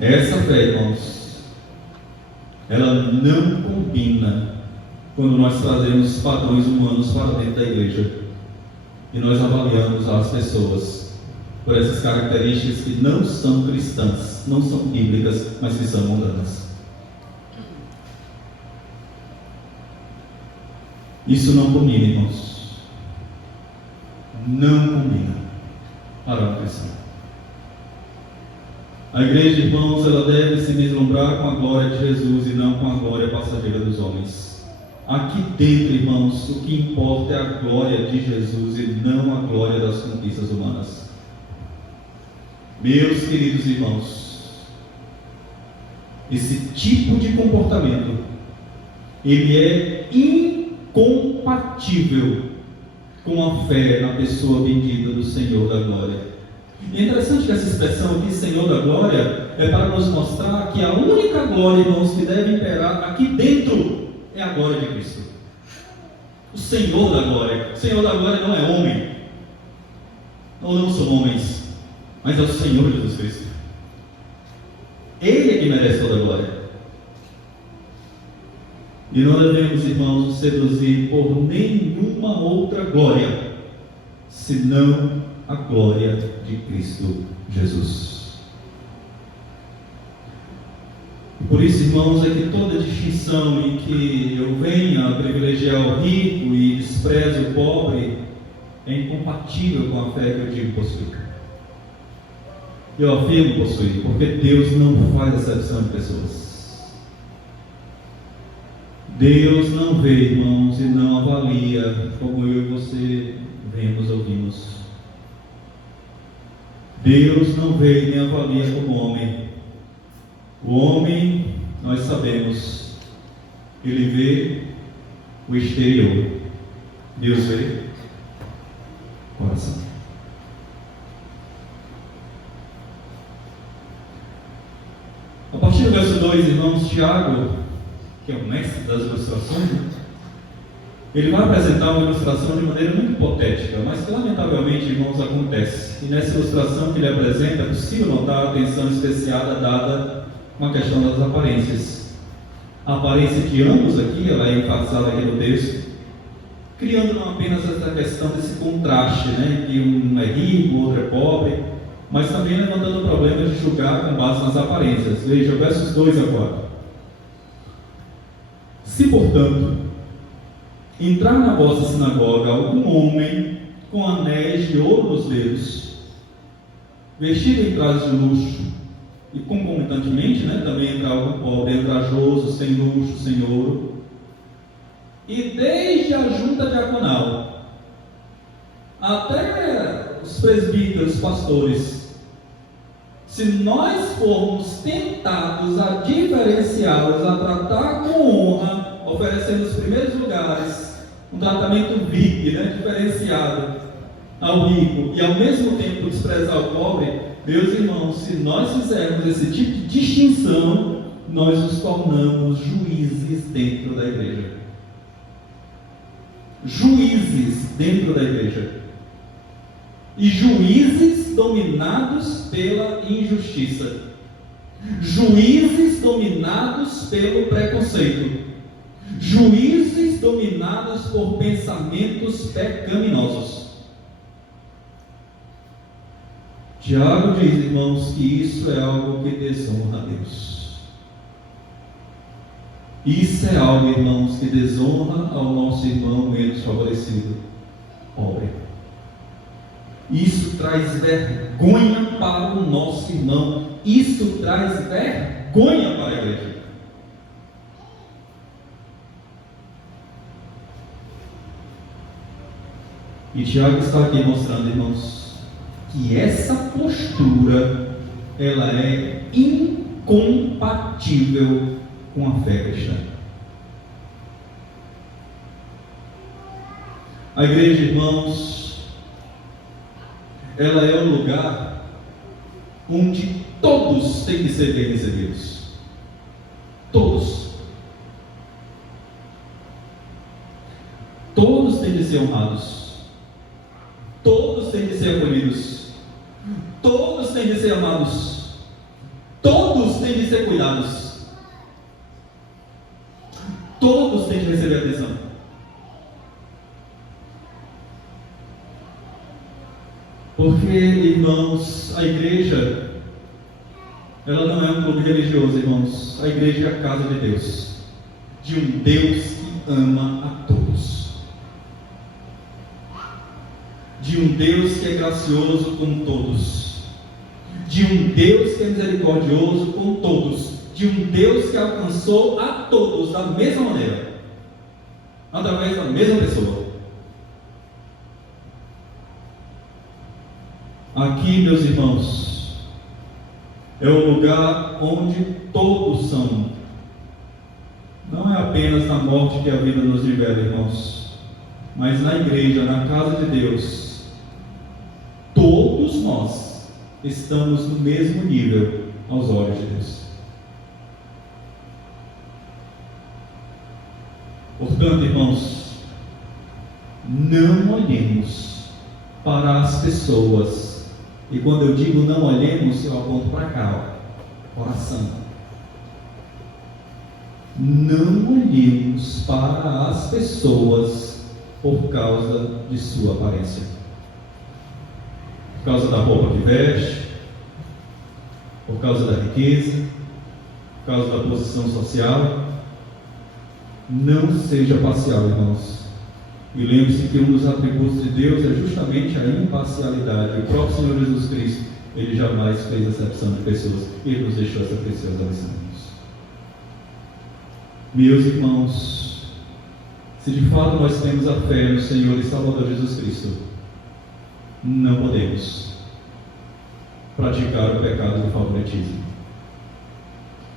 Essa fé, irmãos, ela não combina quando nós trazemos padrões humanos para dentro da igreja e nós avaliamos as pessoas por essas características que não são cristãs, não são bíblicas, mas que são mundanas. Isso não combina, irmãos. Não combina para um cristão. A igreja, irmãos, ela deve se vislumbrar com a glória de Jesus e não com a glória passageira dos homens. Aqui dentro, irmãos, o que importa é a glória de Jesus e não a glória das conquistas humanas. Meus queridos irmãos, esse tipo de comportamento, ele é incompatível com a fé na pessoa bendita do Senhor da glória. E é interessante que essa expressão aqui, Senhor da glória, é para nos mostrar que a única glória, irmãos, que deve imperar aqui dentro é a glória de Cristo. O Senhor da glória. O Senhor da glória não é homem, ou não são homens, mas é o Senhor Jesus Cristo. Ele é que merece toda a glória. E não devemos, irmãos, nos seduzir por nenhuma outra glória, senão a glória de Cristo Jesus. E por isso, irmãos, é que toda distinção em que eu venha a privilegiar o rico e desprezo o pobre é incompatível com a fé que eu digo possuir. Eu afirmo possuir, porque Deus não faz acepção de pessoas. Deus não vê, irmãos, e não avalia como eu e você vemos, ouvimos. Deus não vê nem avalia como homem. O homem, nós sabemos, ele vê o exterior. Deus vê o coração. A partir do verso 2, irmãos, Tiago, que é o mestre das ilustrações, ele vai apresentar uma ilustração de maneira muito hipotética, mas que lamentavelmente, irmãos, acontece. E nessa ilustração que ele apresenta, é possível notar a atenção especial dada com a questão das aparências. A aparência de ambos aqui, ela é enfatizada aqui no texto, criando não apenas essa questão desse contraste, né, que um é rico, o outro é pobre, mas também levantando o problema de julgar com base nas aparências. Veja, versos 2 a 4. Se, portanto, entrar na vossa sinagoga algum homem com anéis de ouro nos dedos, vestido em trajes de luxo, e concomitantemente, também entrar algum pobre, andrajoso, sem luxo, sem ouro, e desde a junta diaconal até os presbíteros, pastores, se nós formos tentados a diferenciá-los, a tratar com honra, oferecendo os primeiros lugares, um tratamento VIP, diferenciado ao rico, e ao mesmo tempo desprezar o pobre, meus irmãos, se nós fizermos esse tipo de distinção, nós nos tornamos juízes dentro da igreja. Juízes dentro da igreja. E juízes dominados pela injustiça. Juízes dominados pelo preconceito. Juízes dominados por pensamentos pecaminosos. Tiago diz, irmãos, que isso é algo que desonra a Deus. Isso é algo, irmãos, que desonra ao nosso irmão menos favorecido, pobre. Isso traz vergonha para o nosso irmão. Isso traz vergonha para a igreja. E Tiago está aqui mostrando, irmãos, que essa postura, ela é incompatível com a fé cristã. A igreja, irmãos, ela é o lugar onde todos têm que ser bem recebidos. Todos. Todos têm de ser honrados. Todos têm de ser acolhidos. Todos têm de ser amados. Todos têm de ser cuidados. Todos têm de receber atenção. Porque, irmãos, a igreja, ela não é um clube religioso, irmãos. A igreja é a casa de Deus. De um Deus que ama a todos. De um Deus que é gracioso com todos. De um Deus que é misericordioso com todos. De um Deus que alcançou a todos da mesma maneira. Através da mesma pessoa. Aqui, meus irmãos, é o lugar onde todos são. Não é apenas na morte que a vida nos libera, irmãos, mas na igreja, na casa de Deus, todos nós estamos no mesmo nível aos olhos de Deus. Portanto, irmãos, não olhemos para as pessoas. E quando eu digo não olhemos, eu aponto para cá, ó, coração. Não olhemos para as pessoas por causa de sua aparência. Por causa da roupa que veste, por causa da riqueza, por causa da posição social. Não seja parcial, irmãos. E lembre-se que um dos atributos de Deus é justamente a imparcialidade. O próprio Senhor Jesus Cristo, Ele jamais fez acepção de pessoas. Ele nos deixou essa preciosa lição. Meus irmãos, se de fato nós temos a fé no Senhor e Salvador Jesus Cristo, não podemos praticar o pecado do favoritismo.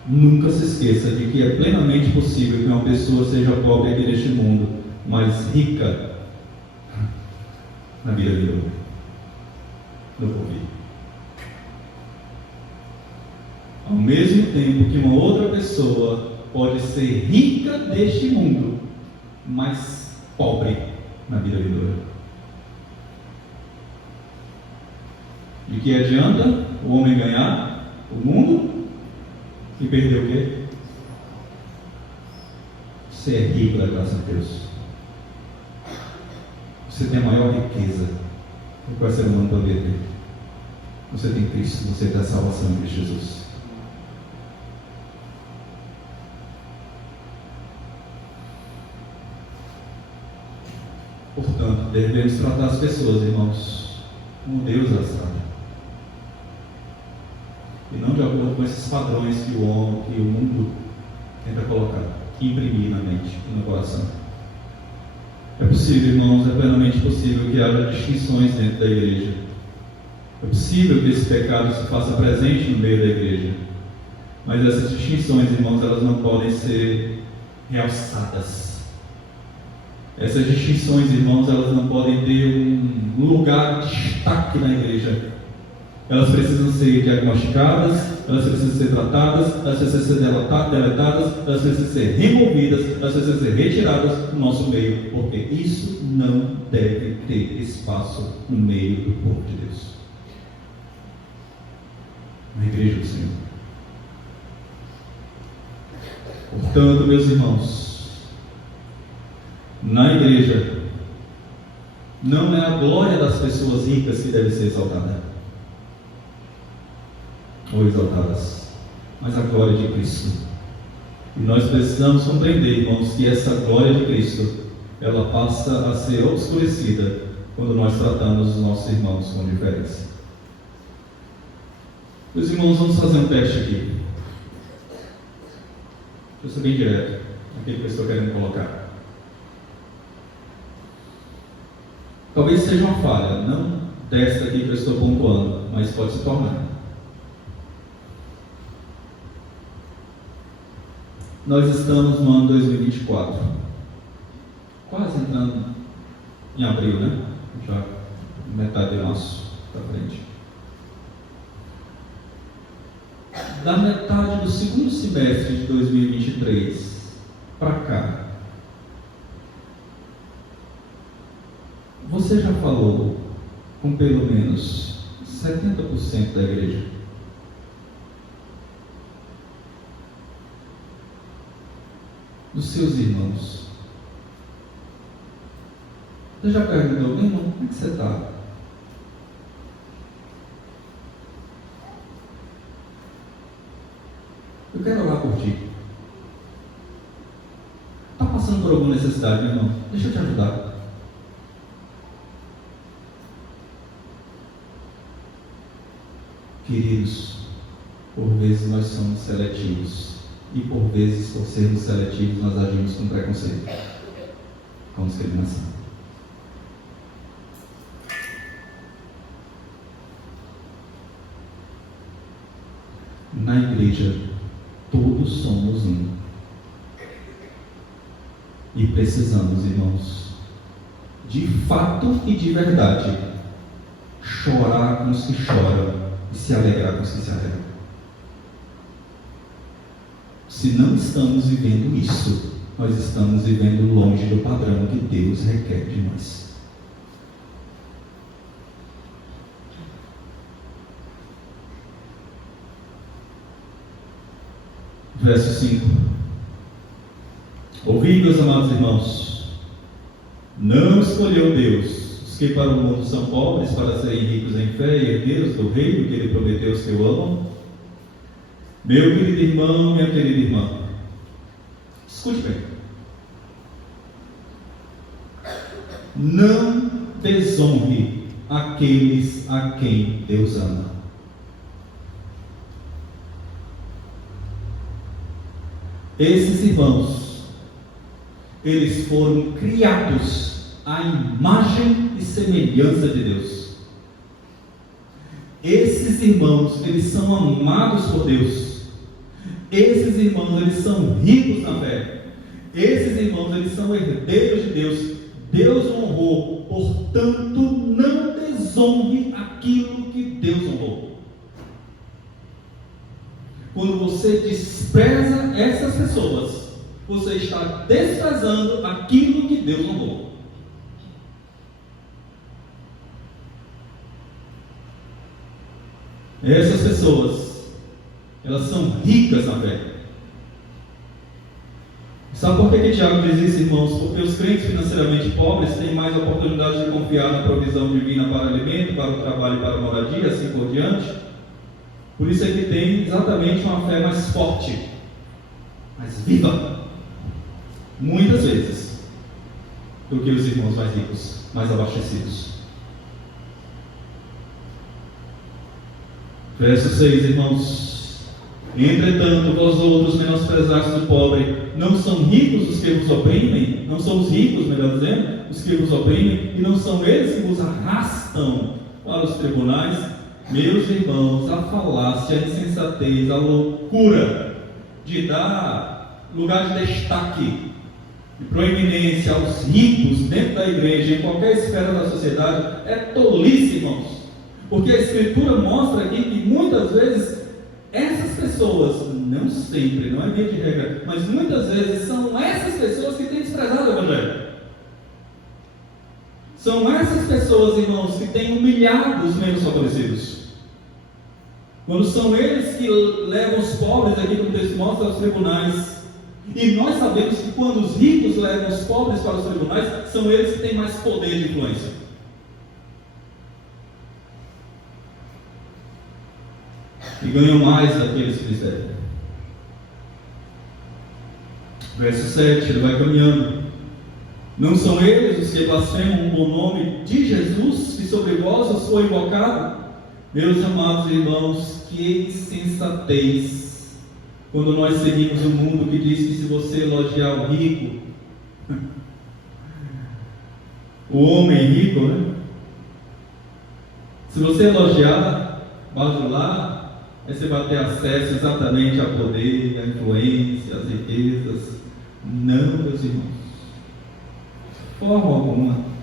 Nunca se esqueça de que é plenamente possível que uma pessoa seja pobre aqui neste mundo, mas rica na vida vindoura, no porvir. Ao mesmo tempo que uma outra pessoa pode ser rica deste mundo, mas pobre na vida vindoura. De que adianta o homem ganhar o mundo e perder o quê? Você é rico da graça de Deus. Você tem a maior riqueza que qualquer ser humano poderia ter. Você tem Cristo, você tem a salvação em Cristo Jesus. Portanto, devemos tratar as pessoas, irmãos, como Deus as trata. E não de acordo com esses padrões que o homem, que o mundo tenta colocar, imprimir na mente e no coração. É possível, irmãos, é plenamente possível que haja distinções dentro da igreja. É possível que esse pecado se faça presente no meio da igreja. Mas essas distinções, irmãos, elas não podem ser realçadas. Essas distinções, irmãos, elas não podem ter um lugar de destaque na igreja. Elas precisam ser diagnosticadas, elas precisam ser tratadas, elas precisam ser deletadas, elas precisam ser removidas, elas precisam ser retiradas do nosso meio, porque isso não deve ter espaço no meio do povo de Deus. Na igreja do Senhor. Portanto, meus irmãos, na igreja, não é a glória das pessoas ricas que deve ser exaltada ou exaltadas, mas a glória de Cristo. E nós precisamos compreender, irmãos, que essa glória de Cristo, ela passa a ser obscurecida quando nós tratamos os nossos irmãos com diferença. Meus irmãos, vamos fazer um teste aqui. Eu sou bem direto, aquilo que eu estou querendo colocar. Talvez seja uma falha, não desta aqui que eu estou pontuando, mas pode se tornar. Nós estamos no ano 2024, quase entrando em abril, né? Já metade de março para frente. Da metade do segundo semestre de 2023 para cá, você já falou com pelo menos 70% da igreja? Dos seus irmãos? Você já perguntou, meu irmão, como é que você está? Eu quero orar por ti. Está passando por alguma necessidade, meu irmão? Deixa eu te ajudar. Queridos, por vezes nós somos seletivos. E por vezes, por sermos seletivos, nós agimos com preconceito, com discriminação. Na igreja, todos somos um. E precisamos, irmãos, de fato e de verdade, chorar com os que choram e se alegrar com os que se alegram. Se não estamos vivendo isso, nós estamos vivendo longe do padrão que Deus requer de nós. Verso 5. Ouvi, meus amados irmãos, não escolheu Deus os que para o mundo são pobres, para serem ricos em fé e herdeiros do reino que Ele prometeu aos que o amam? Meu querido irmão, minha querida irmã, escute bem. Não desonre aqueles a quem Deus ama. Esses irmãos, eles foram criados à imagem e semelhança de Deus. Esses irmãos, eles são amados por Deus. Esses irmãos, eles são ricos na fé. Esses irmãos, eles são herdeiros de Deus. Deus honrou, portanto, não desonre aquilo que Deus honrou. Quando você despreza essas pessoas, você está desprezando aquilo que Deus honrou. Essas pessoas, elas são ricas na fé. Sabe por que Tiago diz isso, irmãos? Porque os crentes financeiramente pobres têm mais oportunidade de confiar na provisão divina para alimento, para o trabalho e para a moradia, assim por diante. Por isso é que tem exatamente uma fé mais forte, mais viva, muitas vezes, do que os irmãos mais ricos, mais abastecidos. Verso 6, irmãos. Entretanto, vós outros menosprezastes o pobre. Não são ricos os que vos oprimem? Não são os ricos, melhor dizendo, os que vos oprimem? E não são eles que vos arrastam para os tribunais? Meus irmãos, a falácia, a insensatez, a loucura de dar lugar de destaque e proeminência aos ricos dentro da igreja, em qualquer esfera da sociedade, é tolice, irmãos. Porque a Escritura mostra aqui que muitas vezes essas pessoas, não sempre, não é via de regra, mas muitas vezes são essas pessoas que têm desprezado o Evangelho. São essas pessoas, irmãos, que têm humilhado os menos favorecidos. Quando são eles que levam os pobres, aqui como o texto mostra, aos tribunais. E nós sabemos que quando os ricos levam os pobres para os tribunais, são eles que têm mais poder de influência. E ganham mais daqueles que lhes devem. Verso 7, ele vai caminhando. Não são eles os que blasfemam o bom nome de Jesus, que sobre vós os foi invocado? Meus amados irmãos, que insensatez, quando nós seguimos o mundo que diz que se você elogiar o rico, o homem rico, né? Se você elogiar, bajular, aí você vai ter acesso exatamente ao poder, à influência, às riquezas. Não, meus irmãos, de forma alguma.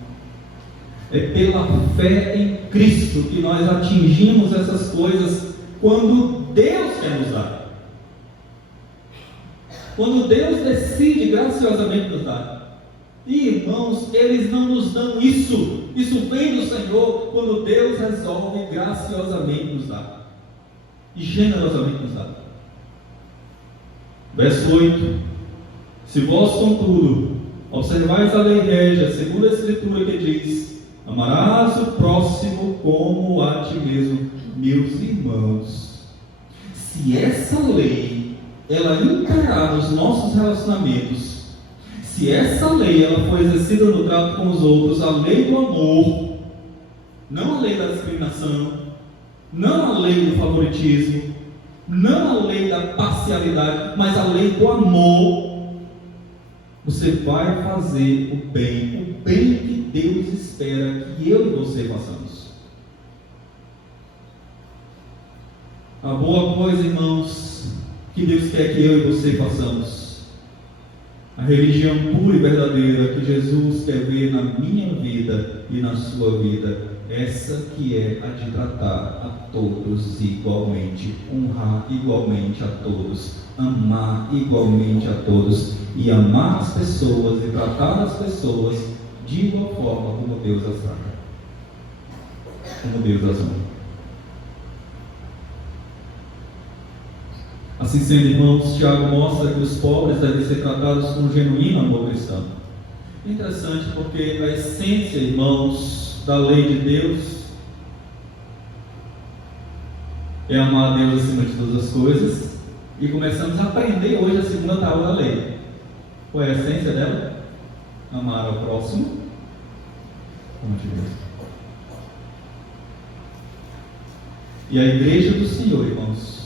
É pela fé em Cristo que nós atingimos essas coisas quando Deus quer nos dar. Quando Deus decide graciosamente nos dar. E irmãos, eles não nos dão isso. Isso vem do Senhor quando Deus resolve graciosamente nos dar. E generosamente nos dar. Verso 8. Se vós, contudo, observais a lei régia, segundo a Escritura que diz: amarás o próximo como a ti mesmo. Meus irmãos, se essa lei ela imperar nos nossos relacionamentos, se essa lei ela for exercida no trato com os outros, a lei do amor, não a lei da discriminação, não a lei do favoritismo, não a lei da parcialidade, mas a lei do amor, você vai fazer o bem que Deus espera que eu e você façamos. A boa coisa, irmãos, que Deus quer que eu e você façamos. A religião pura e verdadeira que Jesus quer ver na minha vida e na sua vida, essa que é a de tratar a todos igualmente, honrar igualmente a todos, amar igualmente a todos e amar as pessoas e tratar as pessoas de igual forma como Deus as trata, como Deus as ama. Assim sendo, irmãos, Tiago mostra que os pobres devem ser tratados com genuíno amor cristão. Interessante, porque a essência, irmãos, da lei de Deus é amar a Deus acima de todas as coisas, e começamos a aprender hoje a segunda tábua da lei. Qual é a essência dela? Amar ao próximo como a ti mesmo. E a igreja do Senhor, irmãos,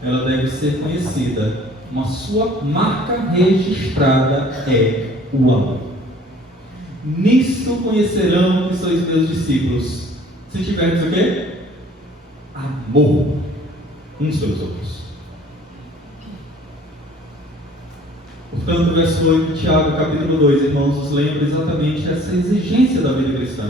ela deve ser conhecida, uma sua marca registrada é o amor. Nisto conhecerão que sois meus discípulos, se tivermos o quê? Amor uns pelos outros. Portanto, verso 8 de Tiago, capítulo 2, irmãos, nos lembra exatamente essa exigência da vida cristã.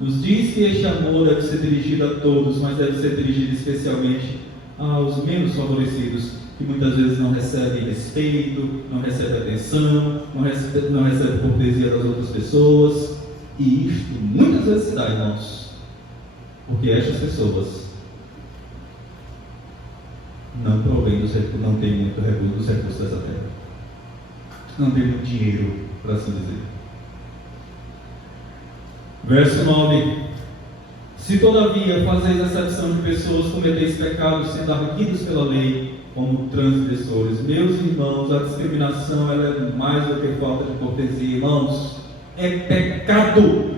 Nos diz que este amor deve ser dirigido a todos, mas deve ser dirigido especialmente aos menos favorecidos, que muitas vezes não recebem respeito, não recebem atenção, não recebem cortesia das outras pessoas. E isto muitas vezes se dá, irmãos, porque estas pessoas não provêm não têm muito recurso dos recursos dessa terra, não têm muito dinheiro, para assim dizer. Verso 9. Se todavia fazeis acepção de pessoas, cometeis pecados, sendo arguidos pela lei como transgressores. Meus irmãos, a discriminação ela é mais do que falta de cortesia, irmãos, é pecado.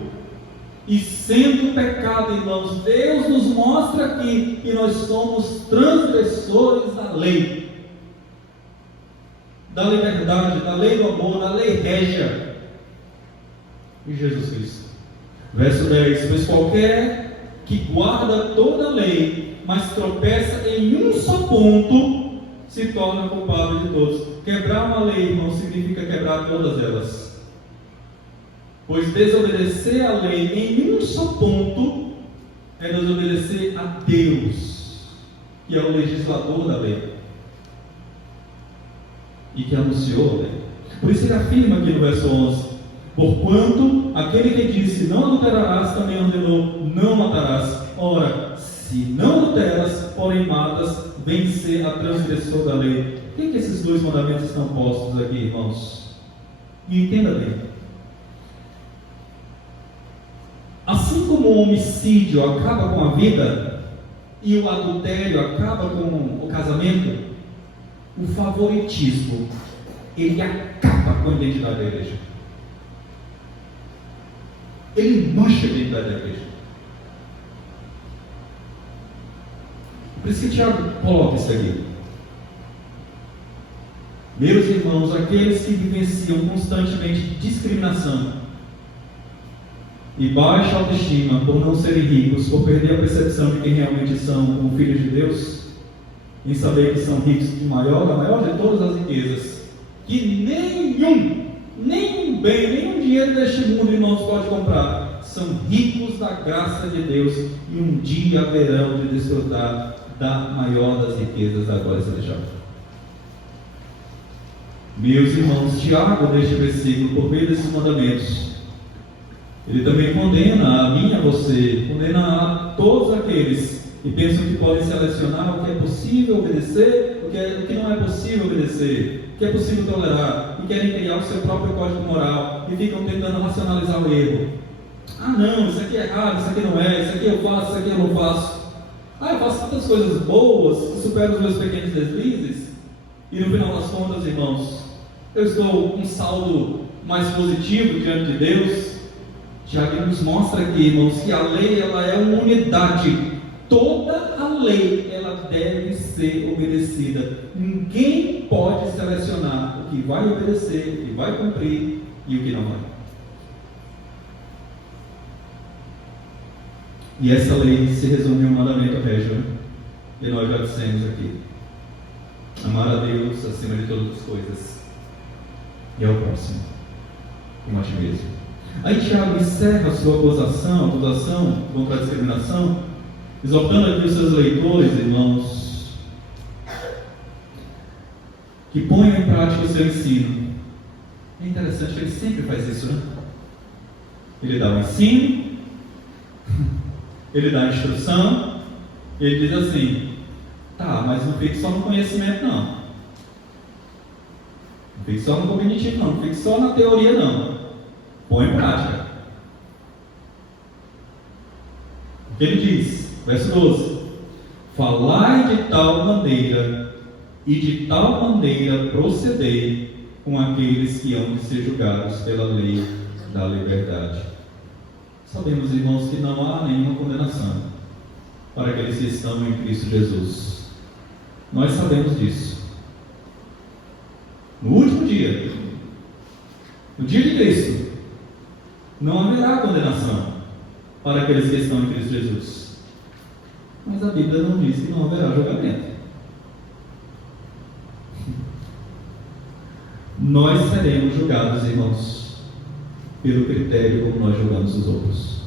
E sendo pecado, irmãos, Deus nos mostra aqui que nós somos transgressores da lei, da liberdade, da lei do amor, da lei régia de Jesus Cristo. Verso 10: pois qualquer que guarda toda a lei, mas tropeça em um só ponto, se torna culpado de todos. Quebrar uma lei, irmão, significa quebrar todas elas. Pois desobedecer a lei em um só ponto é desobedecer a Deus, que é o legislador da lei e que anunciou a lei. Por isso ele afirma aqui no verso 11: porquanto aquele que disse não adulterarás também ordenou não matarás. Ora, se não adulteras, porém matas, vem ser a transgressor da lei. Por que esses dois mandamentos estão postos aqui, irmãos? E entenda bem. Assim como o homicídio acaba com a vida e o adultério acaba com o casamento, o favoritismo, ele acaba com a identidade da igreja. Ele mancha a identidade da igreja. Por isso que Tiago coloca isso aqui. Meus irmãos, aqueles que vivenciam constantemente discriminação e baixa autoestima por não serem ricos, por perder a percepção de quem realmente são como filhos de Deus, em saber que são ricos da maior de todas as riquezas, que nenhum bem, nenhum dinheiro deste mundo irmãos pode comprar, são ricos da graça de Deus e um dia haverão de desfrutar da maior das riquezas da glória celestial. Meus irmãos, Tiago, neste versículo, por meio desses mandamentos, ele também condena a mim e a você, condena a todos aqueles que pensam que podem selecionar o que é possível obedecer, o que não é possível obedecer, o que é possível tolerar, e querem criar o seu próprio código moral e ficam tentando racionalizar o erro. Ah não, isso aqui é errado, isso aqui não é, isso aqui eu faço, isso aqui eu não faço. Ah, eu faço tantas coisas boas que superam os meus pequenos deslizes, e no final das contas, irmãos, eu estou com um saldo mais positivo diante de Deus. Tiago nos mostra aqui, irmãos, que a lei ela é uma unidade. Toda a lei ela deve ser obedecida. Ninguém pode selecionar o que vai obedecer, o que vai cumprir e o que não vai. E essa lei se resume em um mandamento régio, e nós já dissemos aqui: amar a Deus acima de todas as coisas e ao próximo como a ti mesmo. Aí Tiago encerra a sua acusação contra a discriminação, exortando aqui os seus leitores, irmãos, que ponham em prática o seu ensino. É interessante que ele sempre faz isso, né? Ele dá o ensino, ele dá a instrução, e ele diz assim: tá, mas não fique só no conhecimento não, não fique só no cognitivo não fique só na teoria não, põe em prática. O que ele diz? Verso 12: falai de tal maneira e de tal maneira procedei com aqueles que hão de ser julgados pela lei da liberdade. Sabemos, irmãos, que não há nenhuma condenação para aqueles que estão em Cristo Jesus. Nós sabemos disso. No último dia, no dia de Cristo, não haverá condenação para aqueles que estão em Cristo Jesus. Mas a Bíblia não diz que não haverá julgamento. Nós seremos julgados, irmãos, pelo critério como nós julgamos os outros.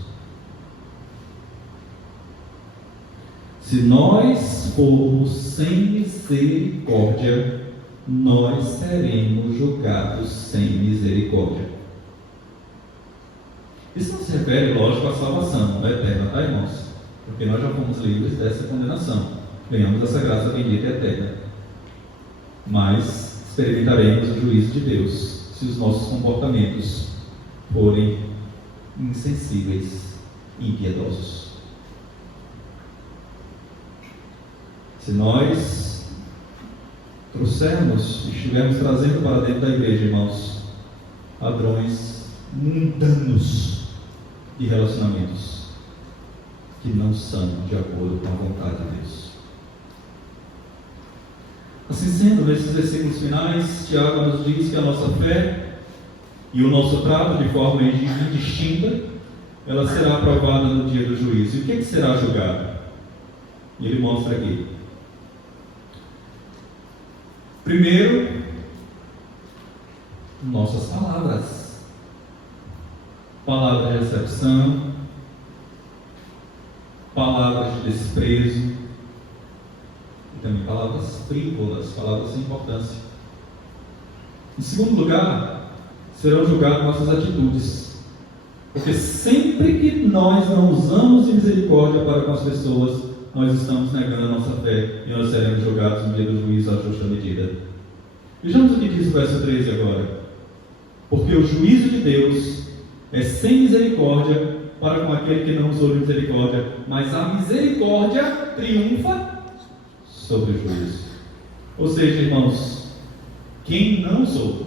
Se nós formos sem misericórdia, nós seremos julgados sem misericórdia. Isso não se refere, lógico, à salvação eterna, tá, irmãos? Porque nós já fomos livres dessa condenação, ganhamos essa graça bendita e eterna. Mas experimentaremos o juízo de Deus se os nossos comportamentos forem insensíveis e impiedosos. Se nós trouxermos e estivermos trazendo para dentro da igreja, irmãos, padrões mundanos de relacionamentos que não são de acordo com a vontade de Deus. Assim sendo, nesses versículos finais, Tiago nos diz que a nossa fé e o nosso trato de forma indistinta, ela será aprovada no dia do juízo. E o que será julgado? E ele mostra aqui. Primeiro, nossas palavras. Palavra de recepção, palavras de desprezo e também palavras frívolas, palavras sem importância. Em segundo lugar, serão julgadas nossas atitudes, porque sempre que nós não usamos de misericórdia para com as pessoas, nós estamos negando a nossa fé e nós seremos julgados no dia do juízo à justa medida. Vejamos o que diz o verso 13 agora. Porque o juízo de Deus é sem misericórdia para com aquele que não usou de misericórdia, mas a misericórdia triunfa sobre o juízo. Ou seja, irmãos, quem não usou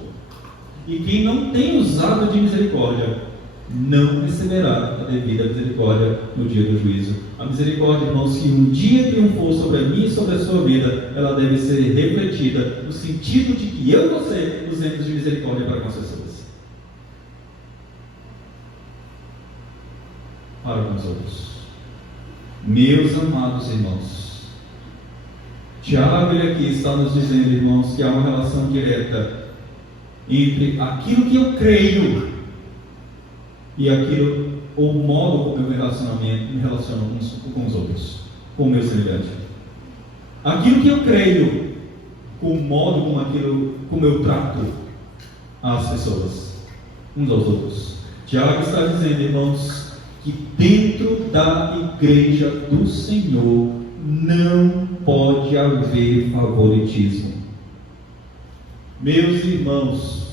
e quem não tem usado de misericórdia não receberá a devida misericórdia no dia do juízo. A misericórdia, irmãos, que um dia triunfou sobre a minha e sobre a sua vida, ela deve ser refletida no sentido de que eu e você usemos de misericórdia para com as pessoas, para com os outros. Meus amados irmãos, Tiago aqui está nos dizendo, irmãos, que há uma relação direta entre aquilo que eu creio e aquilo, o modo como eu me relaciono com os outros, com o meu semelhante. Aquilo que eu creio, com o modo como eu trato as pessoas, uns aos outros. Tiago está dizendo, irmãos, que dentro da igreja do Senhor não pode haver favoritismo. Meus irmãos,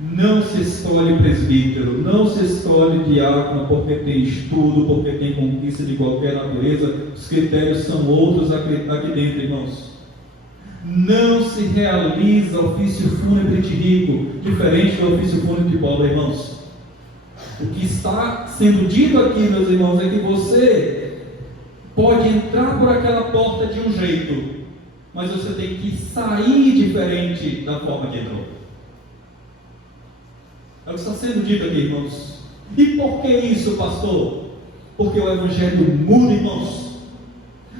não se escolhe presbítero, não se escolhe diácono porque tem estudo, porque tem conquista de qualquer natureza. Os critérios são outros aqui dentro, irmãos. Não se realiza ofício fúnebre de rico, diferente do ofício fúnebre de pobre, irmãos. O que está sendo dito aqui, meus irmãos, é que você pode entrar por aquela porta de um jeito, mas você tem que sair diferente da forma que entrou. É o que está sendo dito aqui, irmãos. E por que isso, pastor? Porque o Evangelho muda, irmãos.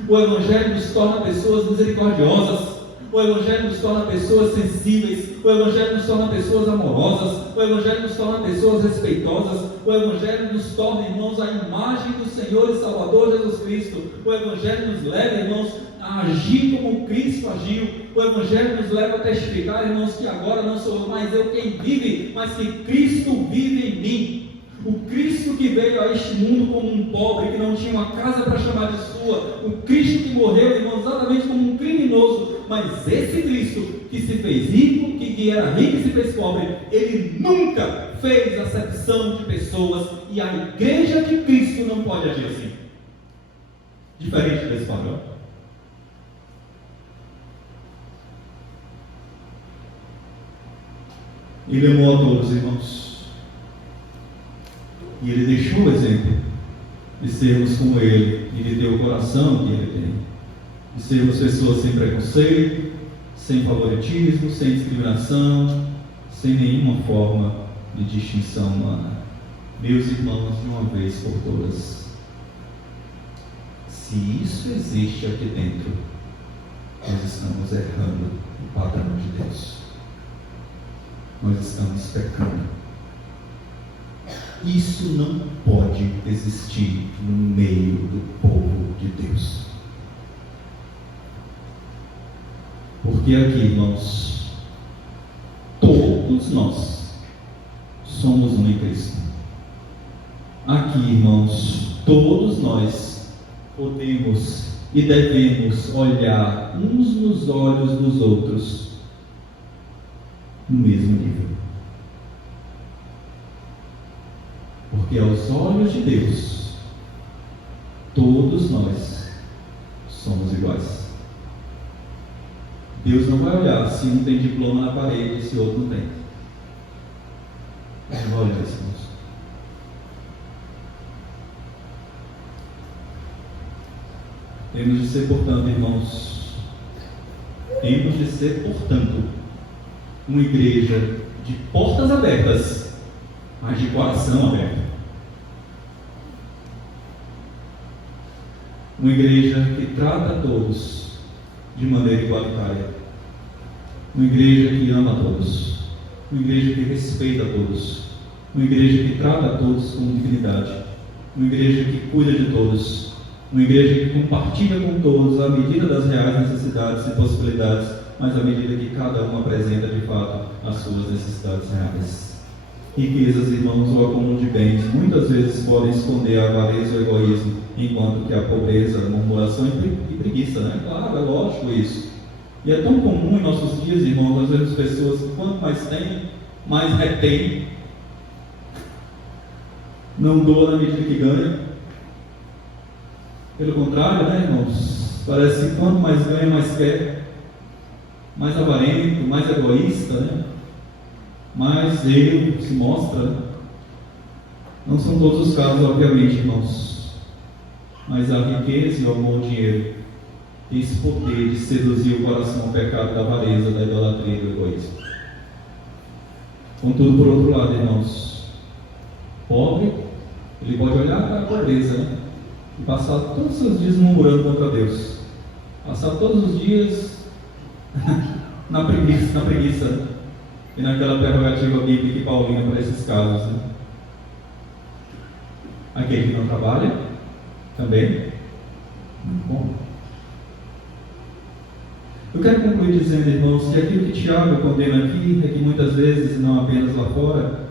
O Evangelho nos torna pessoas misericordiosas. O Evangelho nos torna pessoas sensíveis. O Evangelho nos torna pessoas amorosas. O Evangelho nos torna pessoas respeitosas. O Evangelho nos torna, irmãos, a imagem do Senhor e Salvador Jesus Cristo. O Evangelho nos leva, irmãos, a agir como Cristo agiu. O Evangelho nos leva a testificar, irmãos, que agora não sou mais eu quem vive, mas que Cristo vive em mim. O Cristo que veio a este mundo como um pobre, que não tinha uma casa para chamar de sua. O Cristo que morreu, irmãos, exatamente como um criminoso. Mas esse Cristo que se fez rico, que era rico e se fez pobre, ele nunca fez acepção de pessoas. E a igreja de Cristo não pode agir assim. Diferente desse padrão. Ele amou a todos, irmãos. E ele deixou o exemplo de sermos como ele, e de ter o coração que ele tem, de sermos pessoas sem preconceito, sem favoritismo, sem discriminação, sem nenhuma forma de distinção humana. Meus irmãos, de uma vez por todas, se isso existe aqui dentro, nós estamos errando o padrão de Deus. Nós estamos pecando. Isso não pode existir no meio do povo de Deus. Porque aqui, irmãos, todos nós somos um em Cristo. Aqui, irmãos, todos nós podemos e devemos olhar uns nos olhos dos outros no mesmo nível. Porque aos olhos de Deus, todos nós somos iguais. Deus não vai olhar se um tem diploma na parede e se outro não tem. Ele vai olhar isso, irmãos. Temos de ser, portanto, irmãos, uma igreja de portas abertas, mas de coração aberto. Uma igreja que trata a todos de maneira igualitária. Uma igreja que ama a todos. Uma igreja que respeita a todos. Uma igreja que trata a todos com dignidade. Uma igreja que cuida de todos. Uma igreja que compartilha com todos à medida das reais necessidades e possibilidades, mas à medida que cada um apresenta de fato as suas necessidades reais. Riquezas, irmãos, ou acúmulo de bens, muitas vezes podem esconder a avareza e o egoísmo, enquanto que a pobreza, a murmuração e preguiça, né? Claro, é lógico isso. E é tão comum em nossos dias, irmãos, nós vemos pessoas que quanto mais tem, mais retém. Não doa na medida que ganha. Pelo contrário, né, irmãos? Parece que quanto mais ganha, mais quer. Mais avarento, mais egoísta, né? Mais eu se mostra, né? Não são todos os casos, obviamente, irmãos. Mas a riqueza e o amor ao dinheiro tem esse poder de seduzir o coração ao pecado da avareza, da idolatria e do egoísmo. Contudo, por outro lado, irmãos, pobre, ele pode olhar para a pobreza, né? E passar todos os seus dias murmurando contra Deus. Passar todos os dias na preguiça, né? E naquela prerrogativa bíblica e paulina para esses casos, né? Aquele que não trabalha, também, muito bom. Eu quero concluir dizendo, irmãos, que aquilo que Tiago condena aqui é que muitas vezes, não apenas lá fora,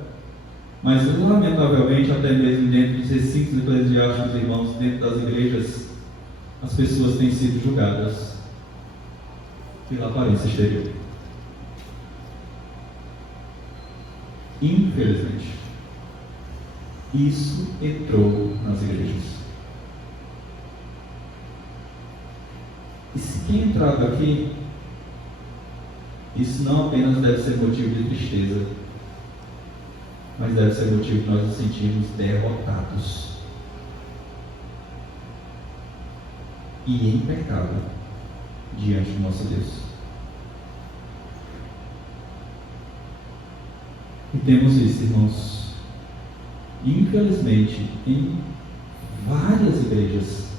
mas lamentavelmente até mesmo dentro dos recintos eclesiásticos, irmãos, dentro das igrejas, as pessoas têm sido julgadas pela aparência exterior. Infelizmente, isso entrou nas igrejas. E se tem entrado aqui, isso não apenas deve ser motivo de tristeza, mas deve ser motivo de nós nos sentirmos derrotados e em pecado diante do nosso Deus. E temos isso, irmãos, infelizmente, em várias igrejas,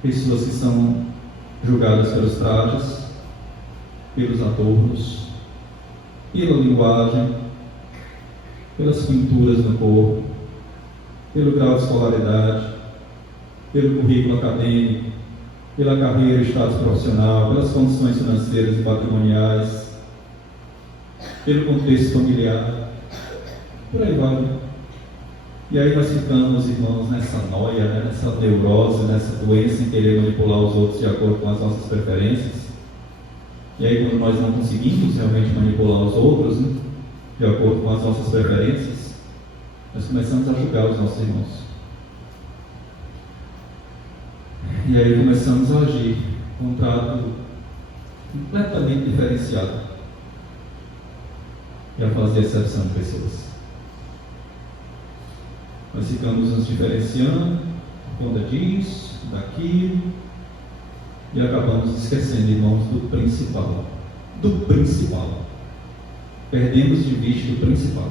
pessoas que são julgadas pelos trajes, pelos adornos, pela linguagem, pelas pinturas no corpo, pelo grau de escolaridade, pelo currículo acadêmico, pela carreira e status profissional, pelas condições financeiras e patrimoniais, pelo contexto familiar, por aí vai. E aí nós ficamos, irmãos, nessa noia, né, nessa neurose, nessa doença em querer manipular os outros de acordo com as nossas preferências. E aí quando nós não conseguimos realmente manipular os outros, né, de acordo com as nossas preferências, nós começamos a julgar os nossos irmãos. E aí começamos a agir com um trato completamente diferenciado e a fazer exceção de pessoas. Nós ficamos nos diferenciando por conta disso, daquilo, e acabamos esquecendo, irmãos, do principal. Do principal. Perdemos de vista o principal.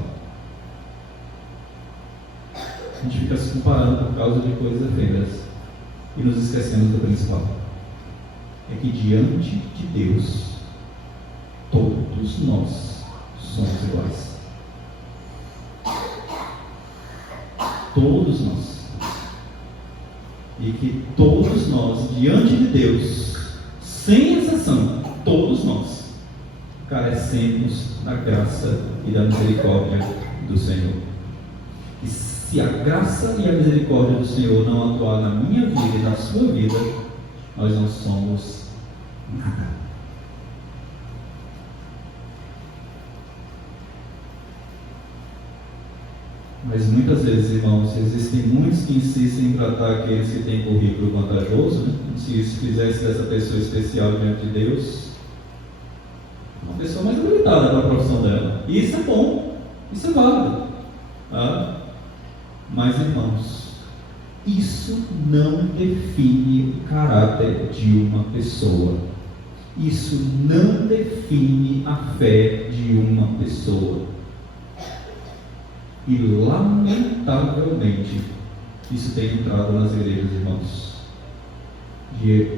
A gente fica se comparando por causa de coisas efêmeras e nos esquecemos do principal. É que diante de Deus, todos nós somos iguais. Todos nós. E que todos nós, diante de Deus, sem exceção, todos nós, carecemos da graça e da misericórdia do Senhor. E se a graça e a misericórdia do Senhor não atuar na minha vida e na sua vida, nós não somos nada. Mas muitas vezes, irmãos, existem muitos que insistem em tratar aqueles que têm currículo vantajoso, né? Se isso fizesse dessa pessoa especial diante de Deus, uma pessoa mais habilitada para a profissão dela. E isso é bom, isso é válido. Tá? Mas, irmãos, isso não define o caráter de uma pessoa. Isso não define a fé de uma pessoa. E, lamentavelmente, isso tem entrado nas igrejas, irmãos, de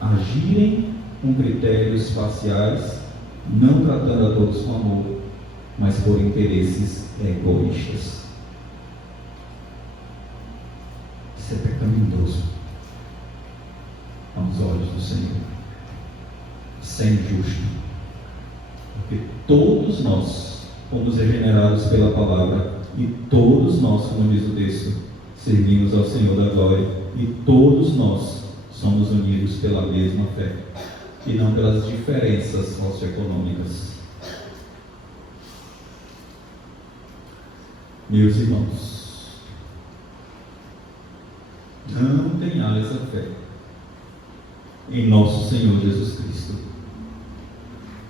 agirem com critérios faciais, não tratando a todos com amor, mas por interesses egoístas. Isso é pecaminoso. do Senhor. Isso é injusto, porque todos nós fomos regenerados pela palavra e todos nós, como diz o texto, servimos ao Senhor da glória e todos nós somos unidos pela mesma fé e não pelas diferenças socioeconômicas. Meus irmãos, não tenhais a fé em nosso Senhor Jesus Cristo,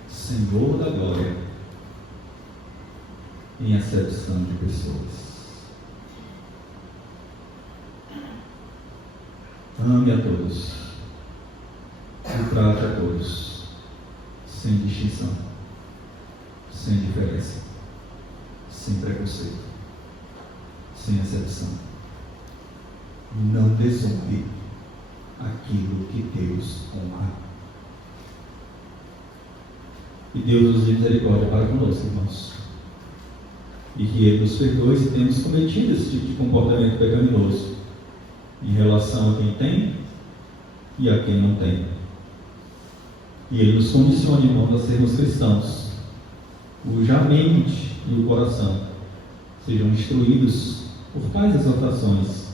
Senhor da glória, em acepção de pessoas. Ame a todos e trate a todos sem distinção, sem diferença, sem preconceito, sem exceção. Não desonre aquilo que Deus honra. E Deus nos dê misericórdia para conosco, irmãos. E que Ele nos perdoe se temos cometido esse tipo de comportamento pecaminoso em relação a quem tem e a quem não tem. E Ele nos condicione, irmãos, a sermos cristãos, cuja mente e o coração sejam instruídos por tais exortações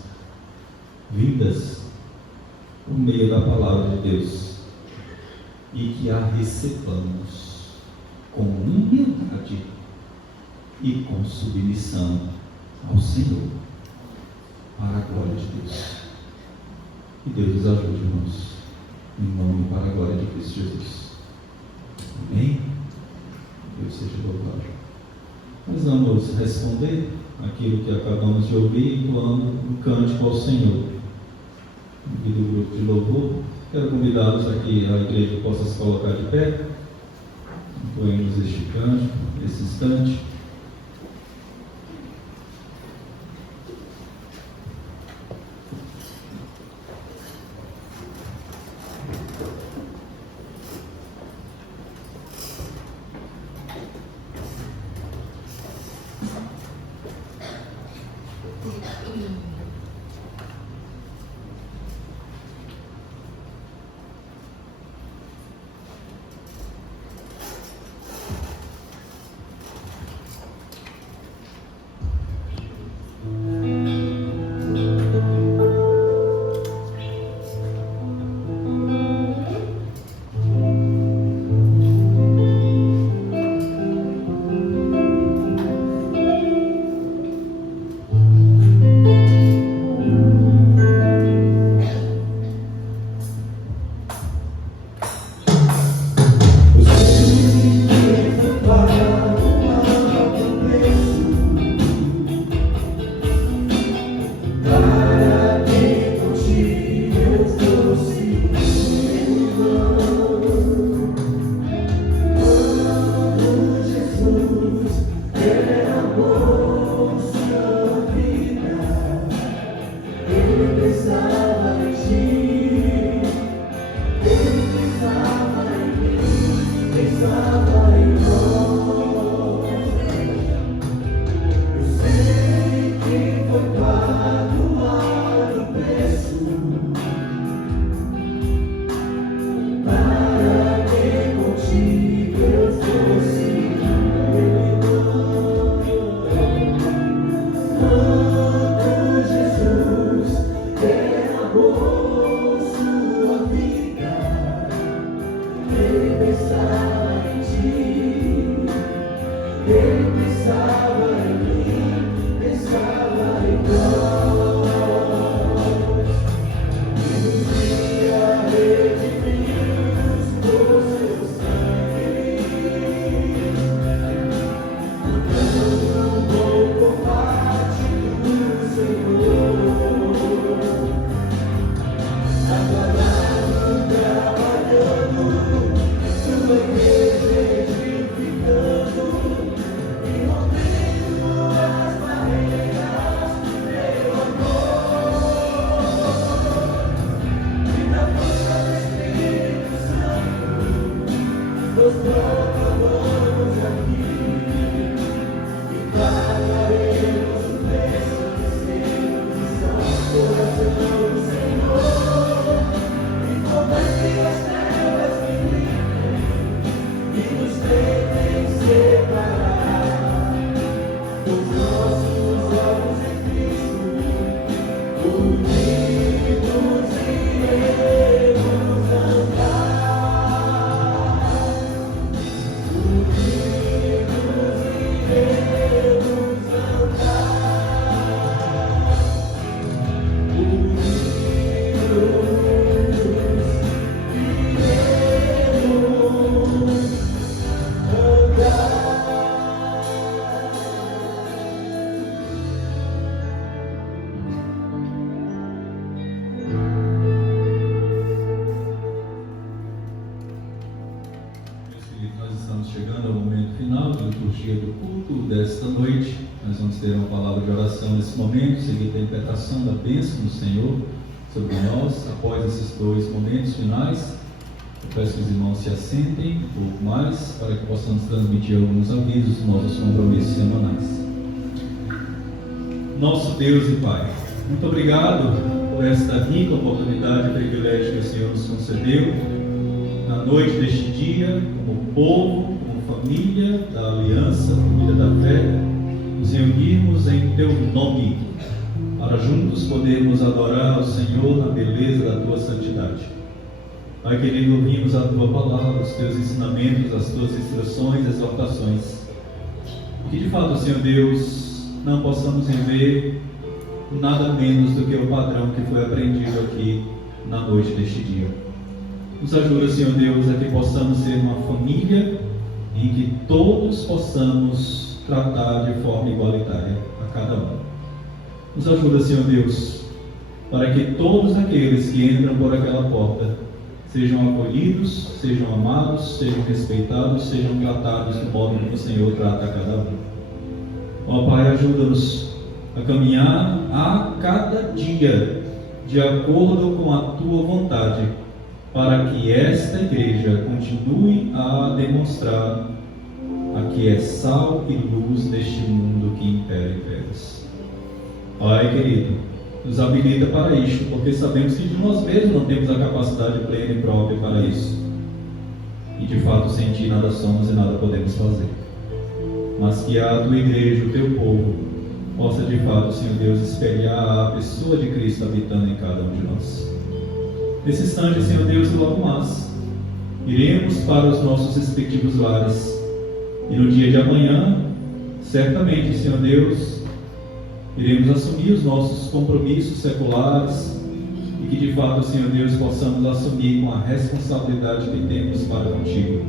vindas por meio da palavra de Deus, e que a recebamos com humildade e com submissão ao Senhor, para a glória de Deus. E Deus nos ajude, irmãos, em nome e para a glória de Cristo Jesus. Amém? Deus seja louvado. Nós vamos responder aquilo que acabamos de ouvir, entoando um cântico ao Senhor. E do grupo de louvor, quero convidá-los aqui à igreja que possa se colocar de pé. Entoemos este cântico, nesse instante. Nós estamos chegando ao momento final da liturgia do culto desta noite. Nós vamos ter uma palavra de oração nesse momento, seguida a interpretação da bênção do Senhor sobre nós. Após esses dois momentos finais, eu peço que os irmãos se assentem um pouco mais para que possamos transmitir alguns avisos dos nossos compromissos semanais. Nosso Deus e Pai, muito obrigado por esta rica oportunidade e privilégio que o Senhor nos concedeu na noite deste dia, como povo, como família da aliança, família da fé, nos reunirmos em Teu nome, para juntos podermos adorar ao Senhor na beleza da Tua santidade. Pai querido, ouvimos a Tua palavra, os Teus ensinamentos, as Tuas instruções, exortações. Que de fato, Senhor Deus, não possamos viver nada menos do que o padrão que foi aprendido aqui na noite deste dia. Nos ajuda, Senhor Deus, a que possamos ser uma família em que todos possamos tratar de forma igualitária a cada um. Nos ajuda, Senhor Deus, para que todos aqueles que entram por aquela porta sejam acolhidos, sejam amados, sejam respeitados, sejam tratados do modo que o Senhor trata a cada um. Ó Pai, ajuda-nos a caminhar a cada dia de acordo com a Tua vontade, para que esta igreja continue a demonstrar a que é sal e luz deste mundo que impera em trevas. Pai querido, nos habilita para isto, porque sabemos que de nós mesmos não temos a capacidade plena e própria para isso. E de fato, sem Ti nada somos e nada podemos fazer. Mas que a Tua igreja, o Teu povo, possa de fato, Senhor Deus, espelhar a pessoa de Cristo habitando em cada um de nós. Nesse instante, Senhor Deus, logo mais, iremos para os nossos respectivos lares. E no dia de amanhã, certamente, Senhor Deus, iremos assumir os nossos compromissos seculares e que de fato, Senhor Deus, possamos assumir com a responsabilidade que temos para contigo,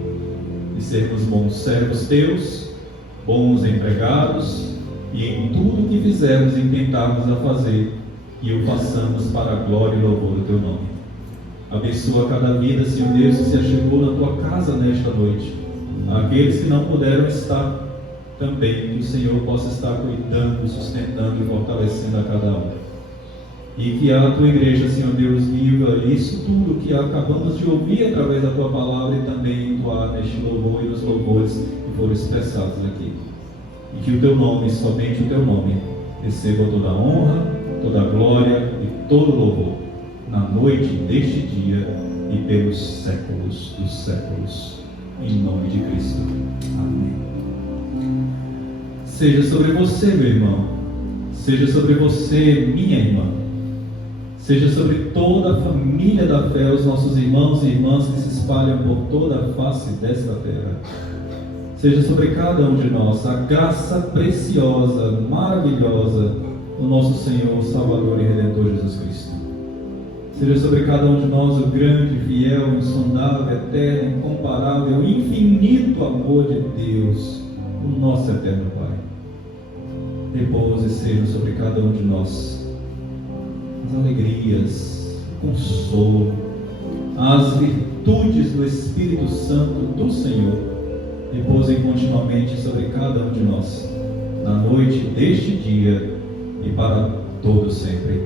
de sermos bons servos teus, bons empregados, e em tudo que fizermos e tentarmos a fazer, e o façamos para a glória e louvor do teu nome. Abençoa cada vida, Senhor Deus, que se achegou na tua casa nesta noite. Aqueles que não puderam estar também, que o Senhor possa estar cuidando, sustentando e fortalecendo a cada um. E que a tua igreja, Senhor Deus, viva isso tudo que acabamos de ouvir através da tua palavra e também entoar neste louvor e nos louvores que foram expressados aqui. E que o teu nome, somente o teu nome, receba toda a honra, toda a glória e todo o louvor na noite deste dia e pelos séculos dos séculos. Em nome de Cristo. Amém. Seja sobre você, meu irmão, seja sobre você, minha irmã, seja sobre toda a família da fé, os nossos irmãos e irmãs que se espalham por toda a face desta terra. Seja sobre cada um de nós a graça preciosa, maravilhosa do nosso Senhor, Salvador e Redentor Jesus Cristo. Seja sobre cada um de nós o grande, fiel, insondável, eterno, incomparável, infinito amor de Deus, o nosso eterno Pai. Repouse seja sobre cada um de nós as alegrias, o consolo, as virtudes do Espírito Santo do Senhor. Repousem continuamente sobre cada um de nós, na noite deste dia e para todo sempre.